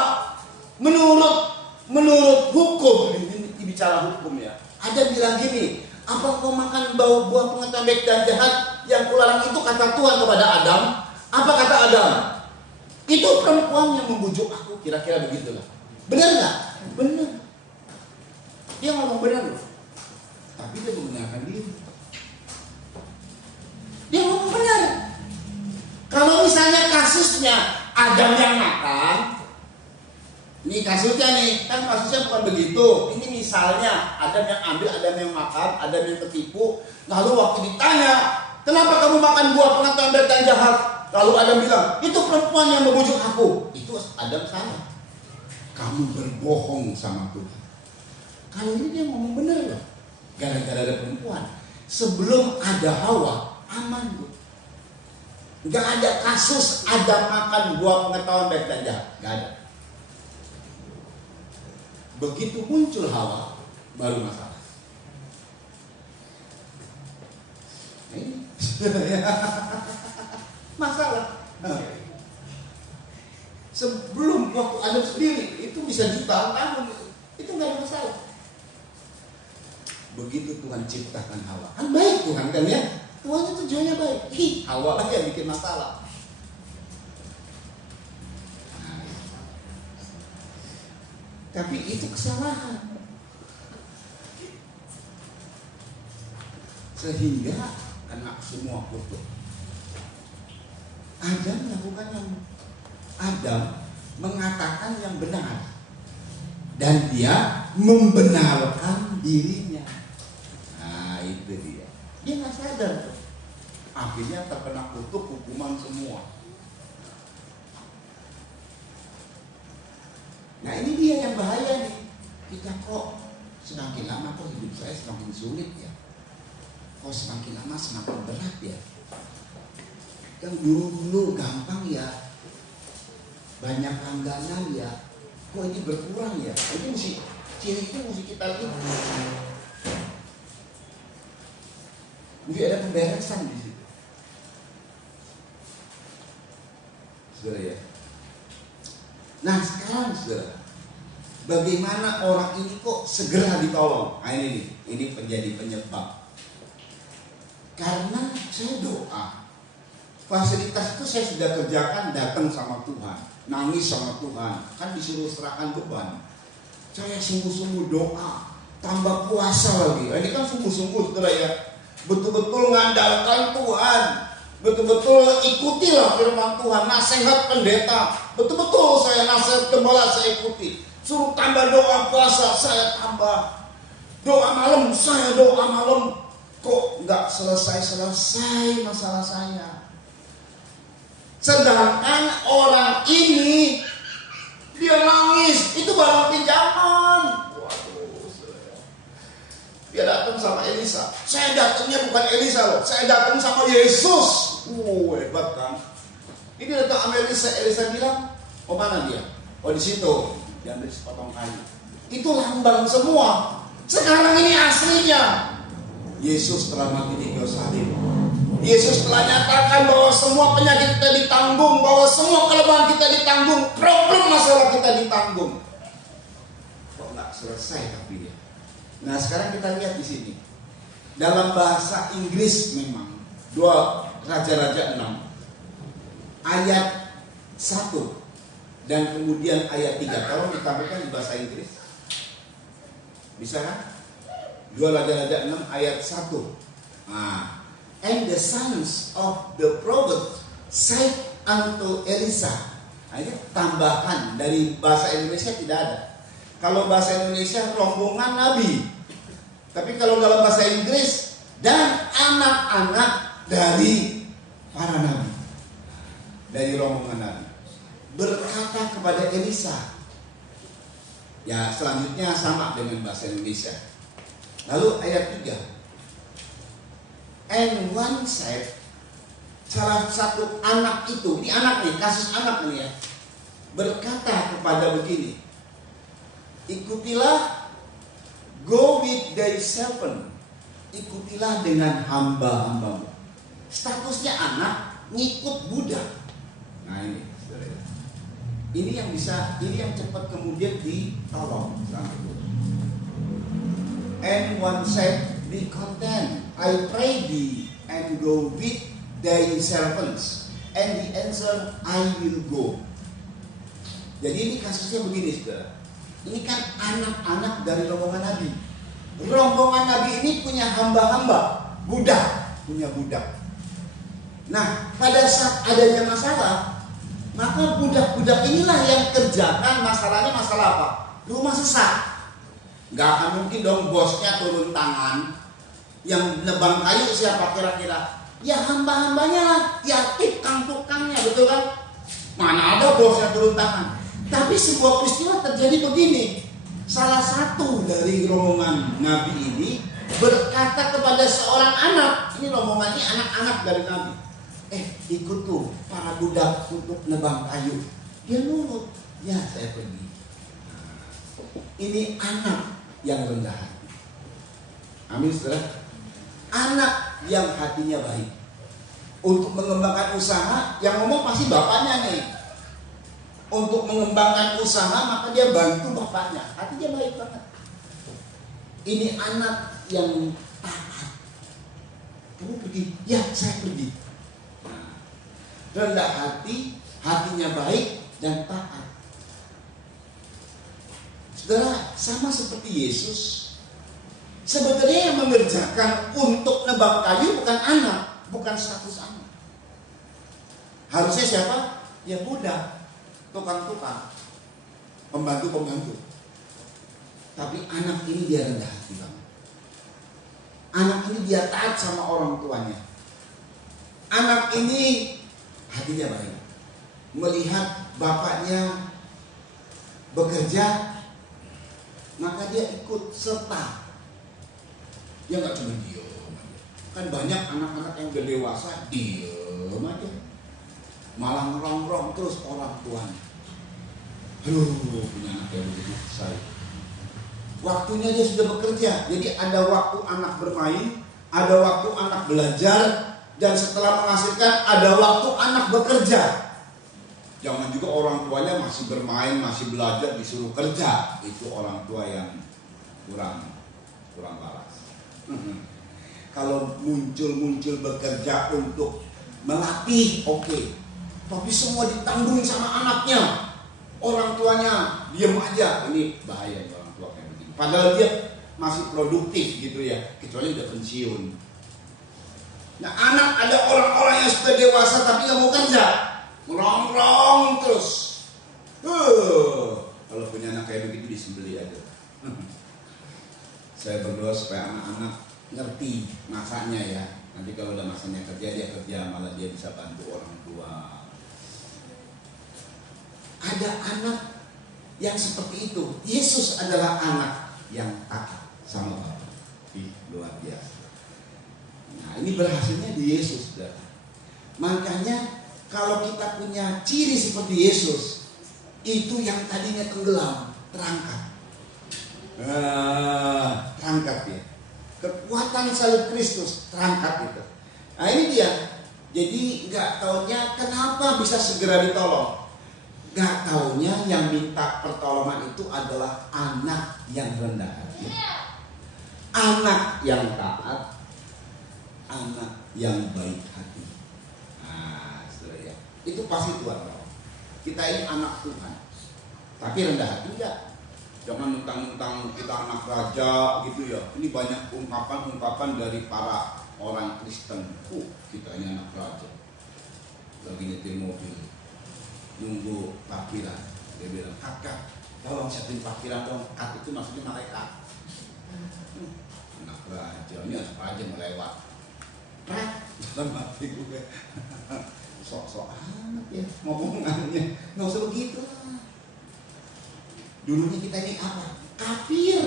Menurut hukum, ini bicara hukum ya. Ada bilang gini, apa kau makan buah pengetahuan baik dan jahat yang kularang itu, kata Tuhan kepada Adam. Apa kata Adam? Itu perempuan yang membujuk aku, kira-kira begitulah. Benar nggak? Benar. Dia ngomong benar loh. Tapi dia membenarkan diri. Dia ngomong benar. Kalau misalnya kasusnya Adam yang makan, ini kasusnya nih, kan kasusnya bukan begitu. Ini misalnya Adam yang ambil, Adam yang makan, Adam yang ketipu. Lalu waktu ditanya, kenapa kamu makan buah pengetahuan baik dan jahat? Lalu Adam bilang, itu perempuan yang membujuk aku. Itu Adam salah. Kamu berbohong sama Tuhan. Kalau ini dia ngomong benar loh. Gara-gara ada perempuan. Sebelum ada Hawa, aman loh. Gak ada kasus Adam makan buah pengetahuan baik dan jahat. Gak ada. Begitu muncul Hawa, baru masalah. Ini masalah. Sebelum waktu Adam sendiri itu bisa jutaan tahun, itu nggak ada masalah. begitu Tuhan ciptakan Hawa. Kan baik Tuhan kan ya? Tuhan itu tujuannya baik. Hawa lagi yang bikin masalah. Tapi itu kesalahan. Sehingga anak semua kutuk. Adam melakukan yang Adam mengatakan yang benar. Dan dia membenarkan dirinya. Nah itu dia. Dia nggak sadar tuh. Akhirnya terkena kutuk, hukuman semua. Nah ini dia yang bahaya nih. Kita kok semakin lama kok hidup saya semakin sulit ya. Kok semakin lama semakin berat ya. Yang dulu gampang ya. Banyak langganan ya. Kok ini berkurang ya? Ini mesti ciri itu mesti kita lihat. Mesti ada pemberesan di situ. Saudara ya. Nah sekarang saudara, bagaimana orang ini kok segera ditolong? Nah ini menjadi penyebab. Karena saya doa, fasilitas itu saya sudah kerjakan, datang sama Tuhan, nangis sama Tuhan, kan disuruh serahkan beban. Saya sungguh-sungguh doa, tambah puasa lagi. Ini kan sungguh-sungguh saudara ya, betul-betul mengandalkan Tuhan, betul-betul ikutilah firman Tuhan, nasihat pendeta, betul-betul saya nasihat gembala saya ikuti. Suruh tambah doa puasa, saya tambah. Doa malam, saya doa malam. Kok nggak selesai-selesai masalah saya? Sedangkan orang ini dia nangis, itu barang pinjaman. Waduh, dia datang sama Elisa. Saya datangnya bukan Elisa loh, saya datang sama Yesus. Hebat kan? Ini datang sama Elisa. Elisa bilang, oh mana dia? Oh di situ, diambil sepotong kayu. Itu lambang semua. Sekarang ini aslinya. Yesus telah mati di kayu salib. Yesus telah nyatakan bahwa semua penyakit kita ditanggung, bahwa semua kelemahan kita ditanggung, problem masalah kita ditanggung. Kok nggak selesai tapi ya? Nah sekarang kita lihat di sini. Dalam bahasa Inggris memang 2 Raja-Raja 6 ayat 1 dan kemudian ayat 3. Kalau ditampilkan di bahasa Inggris, bisa kan? 2 Raja-Raja 6 ayat 1. Nah, and the sons of the prophet said unto Elisa. Nah, ini tambahan dari bahasa Indonesia tidak ada. Kalau bahasa Indonesia rombongan nabi. Tapi kalau dalam bahasa Inggris dan anak-anak dari para nabi. Dari rombongan nabi. Berkata kepada Elisa. Ya, selanjutnya sama dengan bahasa Indonesia. Lalu ayat 3. And one said, salah satu anak itu, ini anak nih, kasus anak nih ya, berkata kepada begini, ikutilah, go with thy servant, ikutilah dengan hamba-hambamu. Statusnya anak, ngikut budak. Nah ini, ini yang bisa, ini yang cepat kemudian ditolong. And one said, be content, I pray thee, and go with thy servants. And he answered, I will go. Jadi ini kasusnya begini saudara. Ini kan anak-anak dari rombongan Nabi. Rombongan Nabi ini punya hamba-hamba, budak, punya budak. Nah pada saat adanya masalah, maka budak-budak inilah yang kerjakan masalahnya. Masalah apa? Rumah sesak. Gak akan mungkin dong bosnya turun tangan. Yang nebang kayu siapa kira-kira? Ya hamba-hambanya lah, ya tukang-tukangnya, betul kan? Mana ada bosnya turun tangan. Tapi sebuah peristiwa terjadi begini. Salah satu dari rombongan Nabi ini berkata kepada seorang anak. Ini rombongan ini anak-anak dari Nabi. Ikut tuh para budak untuk nebang kayu. Dia nurut. Ya saya pergi. Ini anak yang rendah hati. Amin saudara. Anak yang hatinya baik. Untuk mengembangkan usaha, yang ngomong pasti bapaknya nih. Untuk mengembangkan usaha, maka dia bantu bapaknya. Hatinya baik banget. Ini anak yang taat. Kamu pergi? Ya, saya pergi. Nah, rendah hati, hatinya baik dan taat. Saudara, sama seperti Yesus. Sebenarnya yang mengerjakan untuk nebang kayu bukan anak, bukan status anak. Harusnya siapa? Ya budak, tukang-tukang, pembantu-pembantu. Tapi anak ini dia rendah hati banget. Anak ini dia taat sama orang tuanya. Anak ini hatinya baik. Melihat bapaknya bekerja, maka dia ikut serta. Dia nggak cuma diem. Kan banyak anak-anak yang udah dewasa diem aja, malah ngerongrong terus orang tuanya. Aduh, punya anak yang begitu saya. Waktunya dia sudah bekerja, jadi ada waktu anak bermain, ada waktu anak belajar, dan setelah menghasilkan ada waktu anak bekerja. Jangan juga orang tuanya masih bermain, masih belajar, disuruh kerja. Itu orang tua yang kurang waras. Kalau muncul bekerja untuk melatih, oke. Tapi semua ditanggung sama anaknya. Orang tuanya diam aja. Ini bahaya orang tua kayak begini. Padahal dia masih produktif gitu ya, kecuali udah pensiun. Nah, anak ada orang-orang yang sudah dewasa tapi nggak mau kerja, ngerongrong terus. Kalau punya anak kayak begitu disembelih aja. Saya berdoa supaya anak-anak ngerti masanya ya. Nanti kalau udah masanya kerja, dia kerja, malah dia bisa bantu orang tua. Ada anak yang seperti itu. Yesus adalah anak yang taat sama Bapa. Luar biasa. Nah, ini berhasilnya di Yesus. Makanya kalau kita punya ciri seperti Yesus, itu yang tadinya tenggelam, terangkat. Terangkat ya. Kekuatan salib Kristus terangkat itu. Nah, ini dia. Jadi nggak taunya kenapa bisa segera ditolong. Nggak taunya yang minta pertolongan itu adalah anak yang rendah hati, anak yang taat, anak yang baik hati. Nah, saudara ya, itu pasti Tuhan tahu. Kita ini anak Tuhan, tapi rendah hati enggak. Jangan mentang-mentang kita anak raja gitu ya. Ini banyak ungkapan-ungkapan dari para orang Kristen. Kita ini anak raja. Lagi nyetir mobil, nunggu parkiran. Dia bilang, kakak, tolong siapin parkiran dong. Kat itu maksudnya malaikat. Anak raja, ini anak raja melewat. Dalam hati gue. Sok-sok anak ya ngomongannya. Nggak usah begitu. Dulunya kita ini apa? Kafir.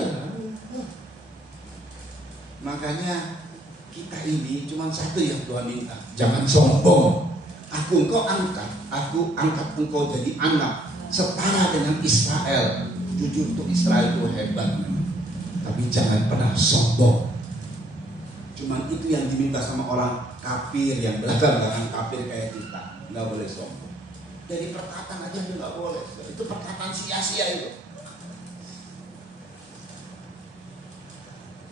Makanya kita ini cuma satu yang Tuhan minta. Jangan sombong. Aku engkau angkat. Aku angkat engkau jadi anak setara dengan Israel. Jujur untuk Israel itu hebat. Tapi jangan pernah sombong. Cuman itu yang diminta sama orang kafir yang belakang kafir kayak kita. Nggak boleh sombong. Jadi perkataan aja nggak boleh. Itu perkataan sia-sia itu.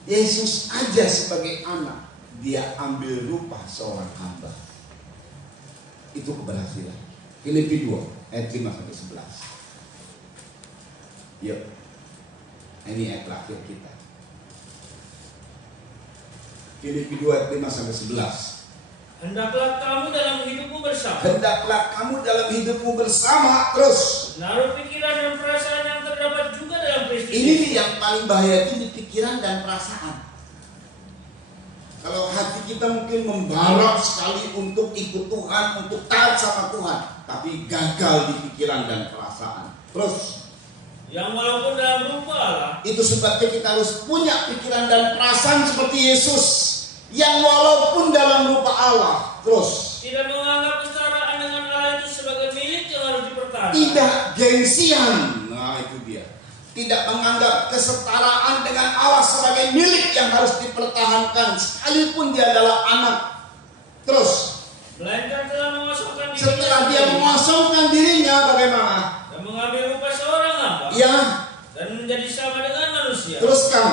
Yesus aja sebagai anak, dia ambil rupa seorang hamba. Itu keberhasilan. Filipi 2 ayat 5-11. Yuk. Ini ayat terakhir kita. Filipi 2 ayat 5-11. Hendaklah kamu dalam hidupmu bersama. Hendaklah kamu dalam hidupmu bersama terus. Naruh pikiran dan perasaan yang terdapat juga dalam Kristus. Ini nih yang paling bahaya itu di pikiran dan perasaan. Kalau hati kita mungkin membarok sekali untuk ikut Tuhan, untuk taat sama Tuhan, tapi gagal di pikiran dan perasaan. Terus, yang walaupun dalam rupa Allah, itu sebabnya kita harus punya pikiran dan perasaan seperti Yesus, yang walaupun dalam rupa Allah. Terus, tidak menganggap kesetaraan dengan Allah itu sebagai milik yang harus dipertahankan. tidak gengsian. Nah, itu dia. Tidak menganggap kesetaraan dengan Allah sebagai milik yang harus dipertahankan sekalipun dia adalah anak. Terus, melainkan telah mengosongkan dirinya. setelah dia mengosongkan dirinya, bagaimana? Dan mengambil rupa seorang hamba. Ya. Dan menjadi sama dengan manusia. Teruskan.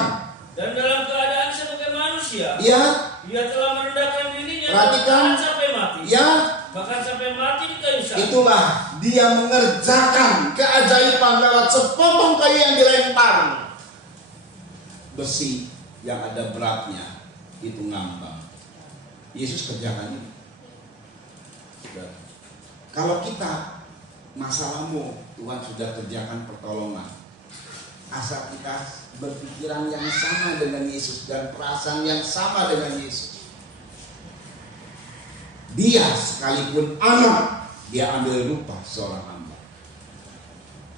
Dan dalam keadaan sebagai manusia. Ya, Ia telah merendahkan dirinya perhatikan. bahkan sampai mati. Ya, Bahkan sampai mati di kayu salib. itulah dia mengerjakan keajaiban lewat sepotong kayu yang dilempar. Besi yang ada beratnya itu ngambang. Yesus kerjakan ini. Kalau kita, masalahmu Tuhan sudah kerjakan pertolongan, asal kita berpikiran yang sama dengan Yesus dan perasaan yang sama dengan Yesus. Dia sekalipun anak, dia ambil rupa seorang hamba.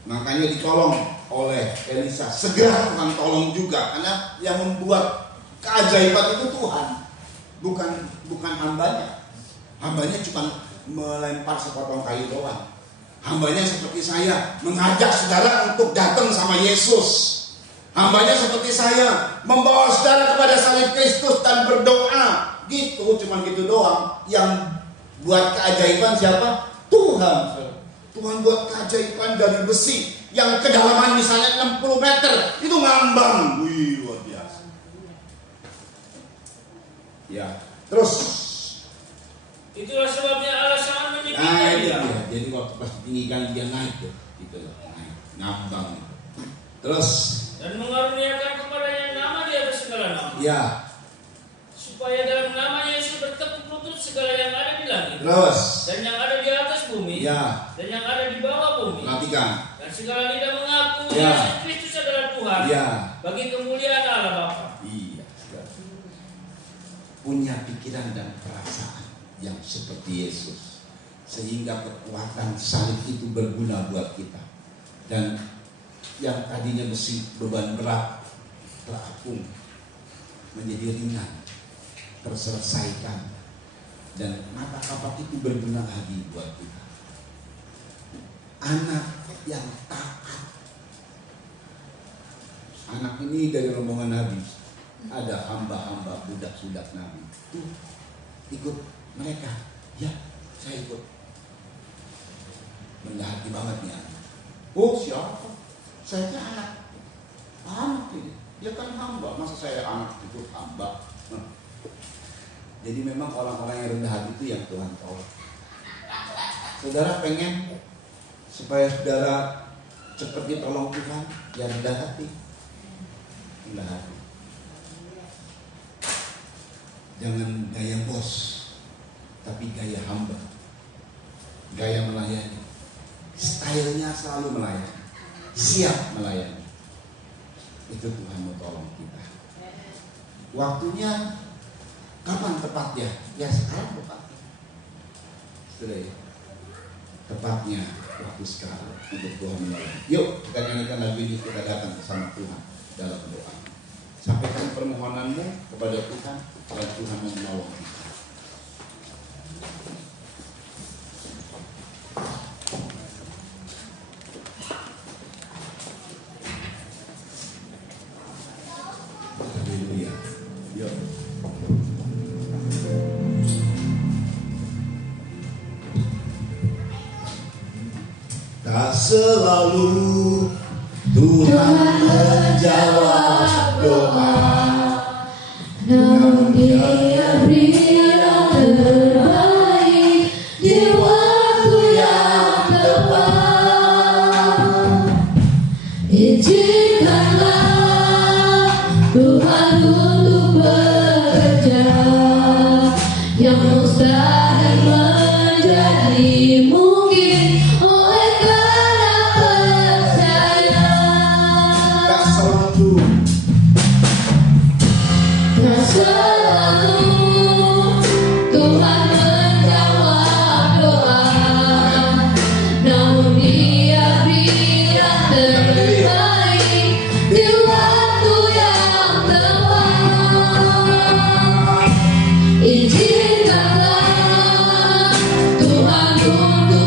Makanya ditolong oleh Elisa. Segera Tuhan tolong juga, karena yang membuat keajaiban itu Tuhan, bukan hambanya. Hambanya cuma melempar sepotong kayu doang. Hambanya seperti saya, mengajak saudara untuk datang sama Yesus. Hambanya seperti saya, membawa saudara kepada salib Kristus dan berdoa. Gitu, cuma gitu doang. Yang buat keajaiban siapa? Tuhan. Tuhan buat keajaiban dari besi yang kedalaman misalnya 60 meter, itu ngambang. Wih, luar biasa. Ya, terus. Itulah sebabnya Allah sangat meninggikan Nah, itu dia. dia. Jadi waktu pas ditinggikan dia naik tuh, gitu loh, naik, ngambang. Terus, Dan mengaruniakan kepadanya nama di atas segala nama. ya, Supaya dalam namanya Yesus bertekuk lutut segala yang ada di langit. terus, Dan yang ada di atas bumi. ya, Dan yang ada di bawah bumi. perhatikan, Dan segala lidah mengaku Ya. Yesus Kristus adalah Tuhan. ya, Bagi kemuliaan Allah Bapa. iya, punya pikiran dan perasaan yang seperti Yesus, sehingga kekuatan salib itu berguna buat kita. Dan yang tadinya besi beban berat terapung menjadi ringan, terselesaikan, dan mata kapak itu berguna lagi buat kita. Anak yang taat. Anak ini dari rombongan Nabi, ada hamba-hamba budak-budak Nabi. Tuh, ikut mereka. Ya, saya ikut. Rendah hati banget nih anak. Oh, siapa? Saya kan anak. Anak ini. Dia kan hamba. Masa saya anak ikut hamba? Jadi memang orang-orang yang rendah hati itu yang Tuhan tolong. Saudara pengen supaya saudara cepat ditolong Tuhan, ya rendah hati. Rendah hati. Jangan gaya bos, tapi gaya hamba. Gaya melayani. Stylenya selalu melayani. Siap melayani. Itu Tuhan mau tolong kita. Waktunya kapan tepatnya? Ya sekarang tepatnya. Sudah ya. Tepatnya waktu sekarang untuk Tuhan menolong. Yuk kita nyanyikan lagu ini, kita datang bersama Tuhan dalam doa. Sampaikan permohonanmu kepada Tuhan dan Tuhan mau menolong kita. Haleluya. Yuk. Tak selalu Tuhan menjawab doa, namun Dia beri yang terbaik di waktu yang tepat. Izinkanlah Tuhan untuk bekerja, yang mustahil menjadi mungkin oleh karena percaya. tak selalu Tak selalu Tuhan menjawab doa, namun Dia beri yang terbaik di waktu yang tepat. Izinkanlah Tuhan untuk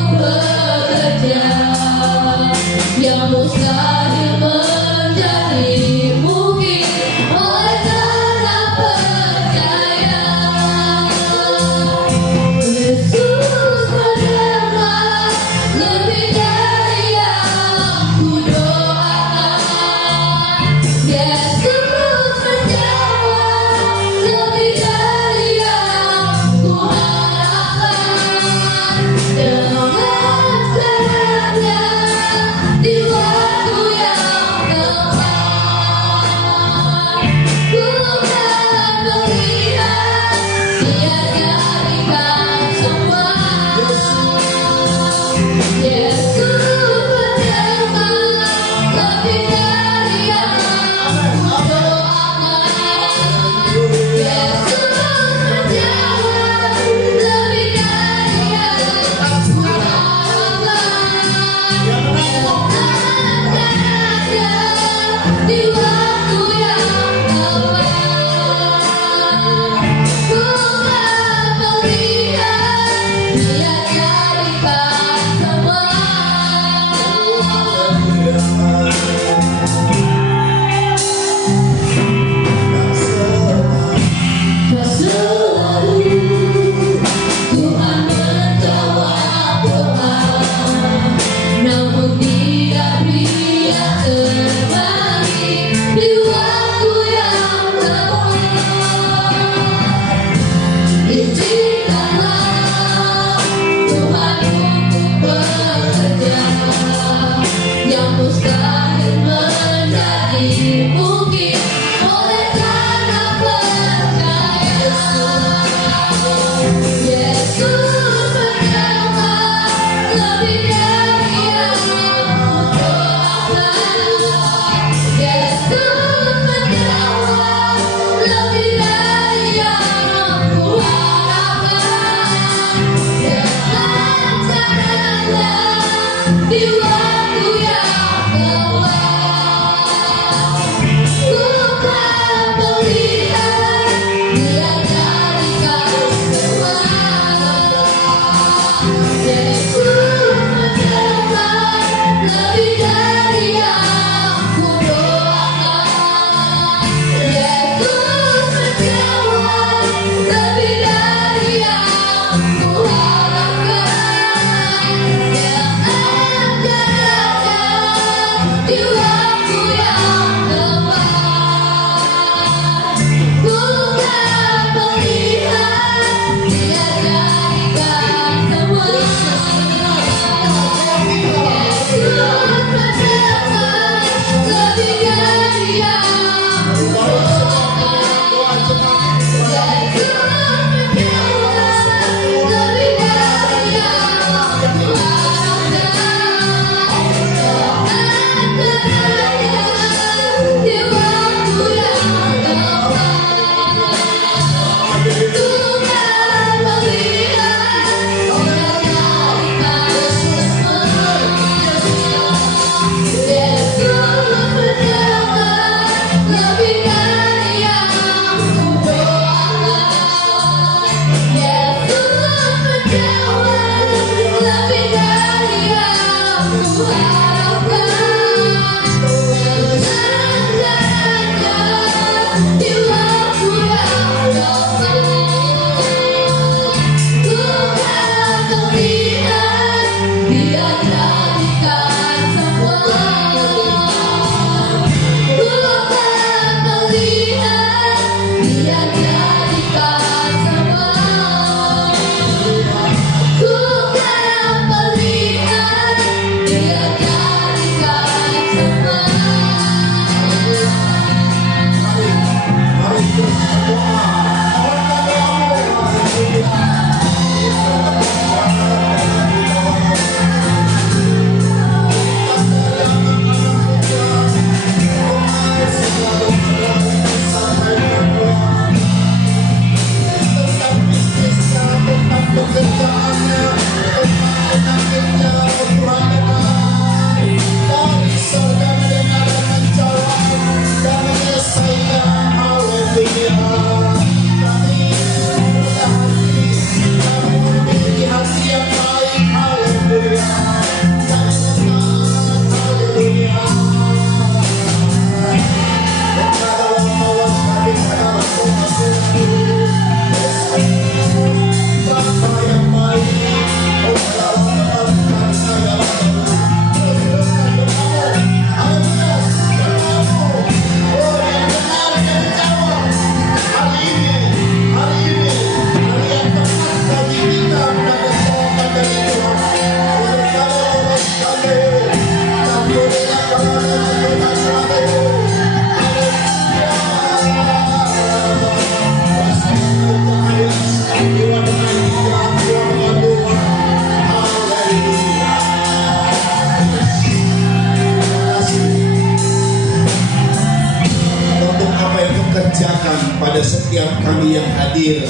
setiap kami yang hadir,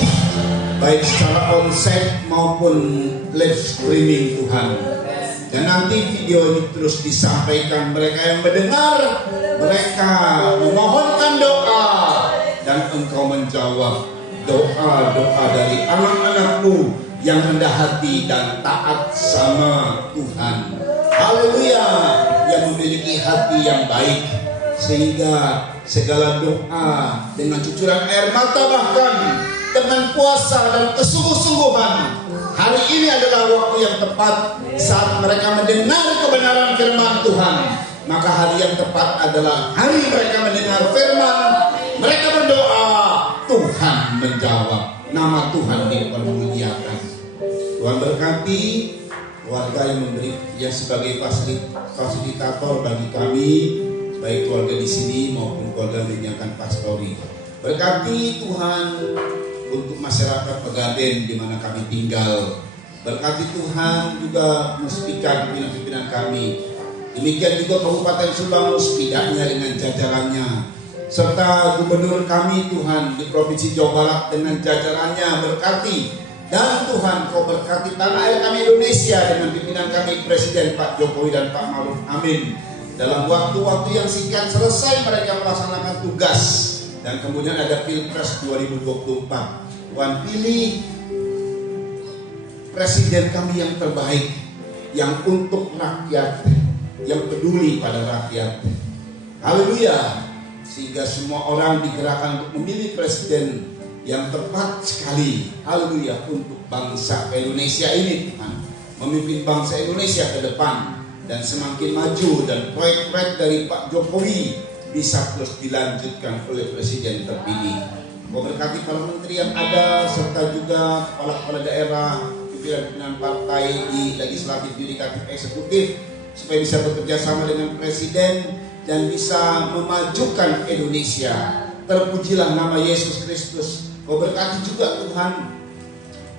baik secara onsite maupun live streaming Tuhan. Dan nanti video ini terus disampaikan, mereka yang mendengar, mereka memohonkan doa, dan Engkau menjawab doa-doa dari anak-anak-Mu yang rendah hati dan taat sama Tuhan. Haleluya, yang memiliki hati yang baik, sehingga segala doa dengan cucuran air mata, bahkan dengan puasa dan kesungguh-sungguhan, hari ini adalah waktu yang tepat saat mereka mendengar kebenaran firman Tuhan. Maka hari yang tepat adalah hari mereka mendengar firman, mereka berdoa, Tuhan menjawab, nama Tuhan dipermuliakan. Tuhan berkati keluarga yang memberi, yang sebagai fasilitator bagi kami, baik keluarga di sini maupun keluarga menyiapkan pastori. Berkati Tuhan untuk masyarakat Pegaden di mana kami tinggal. Berkati Tuhan juga Muspika, pimpinan-pimpinan kami. Demikian juga Kabupaten Subang Muspidanya dengan jajarannya, serta Gubernur kami Tuhan di Provinsi Jawa Barat dengan jajarannya. Berkati, dan Tuhan Kau berkati tanah air kami Indonesia dengan pimpinan kami Presiden Pak Jokowi dan Pak Maruf Amin. Dalam waktu-waktu yang singkat selesai mereka melaksanakan tugas. Dan kemudian ada Pilpres 2024. Tuhan pilih Presiden kami yang terbaik, yang untuk rakyat, yang peduli pada rakyat. Haleluya. Sehingga semua orang digerakkan untuk memilih Presiden yang tepat sekali. Haleluya, untuk bangsa Indonesia ini Tuhan. Memimpin bangsa Indonesia ke depan dan semakin maju, dan proyek-proyek dari Pak Jokowi bisa terus dilanjutkan oleh Presiden terpilih. Kau berkati para menteri yang ada, serta juga kepala-kepala daerah, pimpinan-pimpinan partai di legislatif, yudikatif, eksekutif, supaya bisa bekerja sama dengan Presiden dan bisa memajukan Indonesia. Terpujilah nama Yesus Kristus. Kau berkati juga Tuhan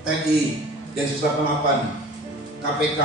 TNI, Densus 88, KPK,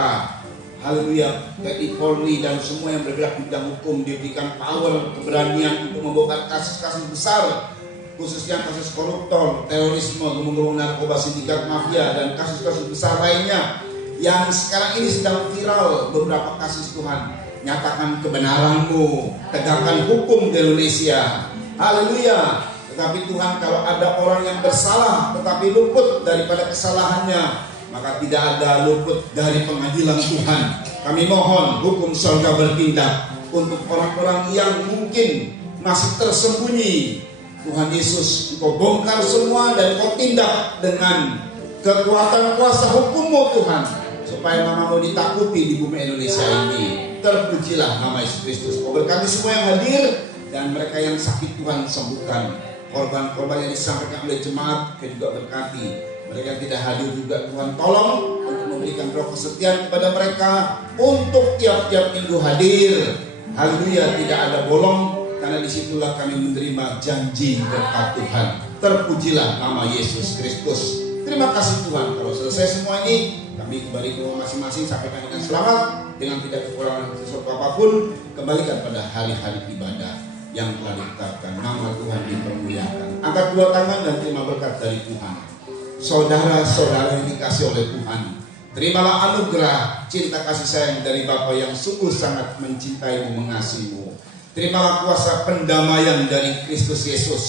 haleluya, TNI, Polri, dan semua yang bergerak di bidang hukum diberikan power, keberanian untuk membongkar kasus-kasus besar, khususnya kasus koruptor, terorisme, gemung-gemung narkoba, sindikat mafia, dan kasus-kasus besar lainnya yang sekarang ini sedang viral. Beberapa kasus Tuhan, nyatakan kebenaran-Mu, tegakkan hukum di Indonesia. Haleluya. Tetapi Tuhan, kalau ada orang yang bersalah tetapi luput daripada kesalahannya, maka tidak ada luput dari pengadilan Tuhan. Kami mohon hukum surga bertindak untuk orang-orang yang mungkin masih tersembunyi. Tuhan Yesus, Engkau bongkar semua dan Engkau tindak dengan kekuatan kuasa hukum-Mu Tuhan, supaya nama-Mu ditakuti di bumi Indonesia ini. Terpujilah nama Yesus Kristus. Kau berkati semua yang hadir, dan mereka yang sakit Tuhan sembuhkan. Korban-korban yang disampaikan oleh jemaat, Kau juga berkati. Mereka yang tidak hadir juga Tuhan tolong untuk memberikan roh kesetiaan kepada mereka untuk tiap-tiap minggu hadir. Haleluya, tidak ada bolong, karena disitulah kami menerima janji berkat Tuhan. Terpujilah nama Yesus Kristus. Terima kasih Tuhan. Kalau selesai semua ini, kami kembali ke rumah masing-masing, sampaikan dengan selamat, dengan tidak kekurangan sesuatu apapun. Kembalikan pada hari-hari ibadah yang telah ditetapkan. Nama Tuhan dipermuliakan. Angkat dua tangan dan terima berkat dari Tuhan. Saudara-saudara yang dikasih oleh Tuhan, terimalah anugerah cinta kasih sayang dari Bapa yang sungguh sangat mencintai-Mu, mengasihi-Mu. Terimalah kuasa pendamaian dari Kristus Yesus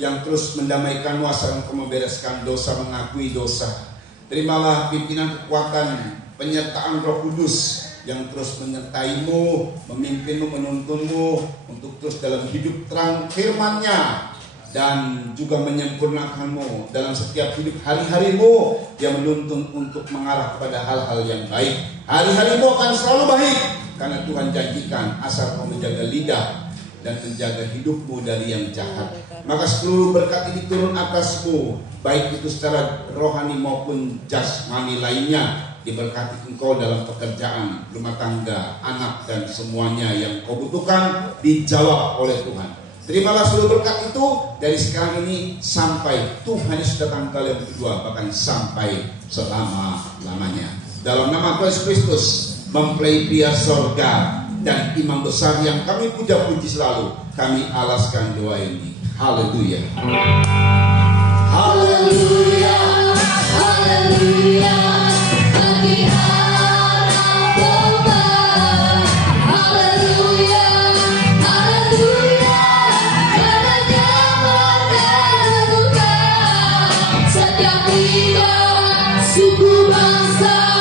yang terus mendamaikan kuasa untuk membereskan dosa, mengakui dosa. Terimalah pimpinan kekuatan, penyertaan Roh Kudus yang terus menyertai-Mu, memimpin-Mu, menuntun-Mu untuk terus dalam hidup terang firman-Nya, dan juga menyempurnakan-Mu dalam setiap hidup hari-hari-Mu yang menuntun untuk mengarah kepada hal-hal yang baik. Hari-hari-Mu akan selalu baik, karena Tuhan janjikan asal Kau menjaga lidah dan menjaga hidupmu dari yang jahat. Maka seluruh berkat ini turun atasmu, baik itu secara rohani maupun jasmani lainnya. Diberkati Engkau dalam pekerjaan, rumah tangga, anak, dan semuanya yang Kau butuhkan dijawab oleh Tuhan. Terimalah seluruh berkat itu dari sekarang ini sampai Tuhan Yesus datang kali yang kedua, bahkan sampai selama-lamanya. Dalam nama Tuhan Yesus Kristus, mempelai pria sorga dan imam besar yang kami puja-puji selalu, kami alaskan doa ini. Haleluya. Haleluya, haleluya, bagi anak domba. Haleluya, haleluya, karena Dia meneguhkan setiap lidah, suku, bangsa,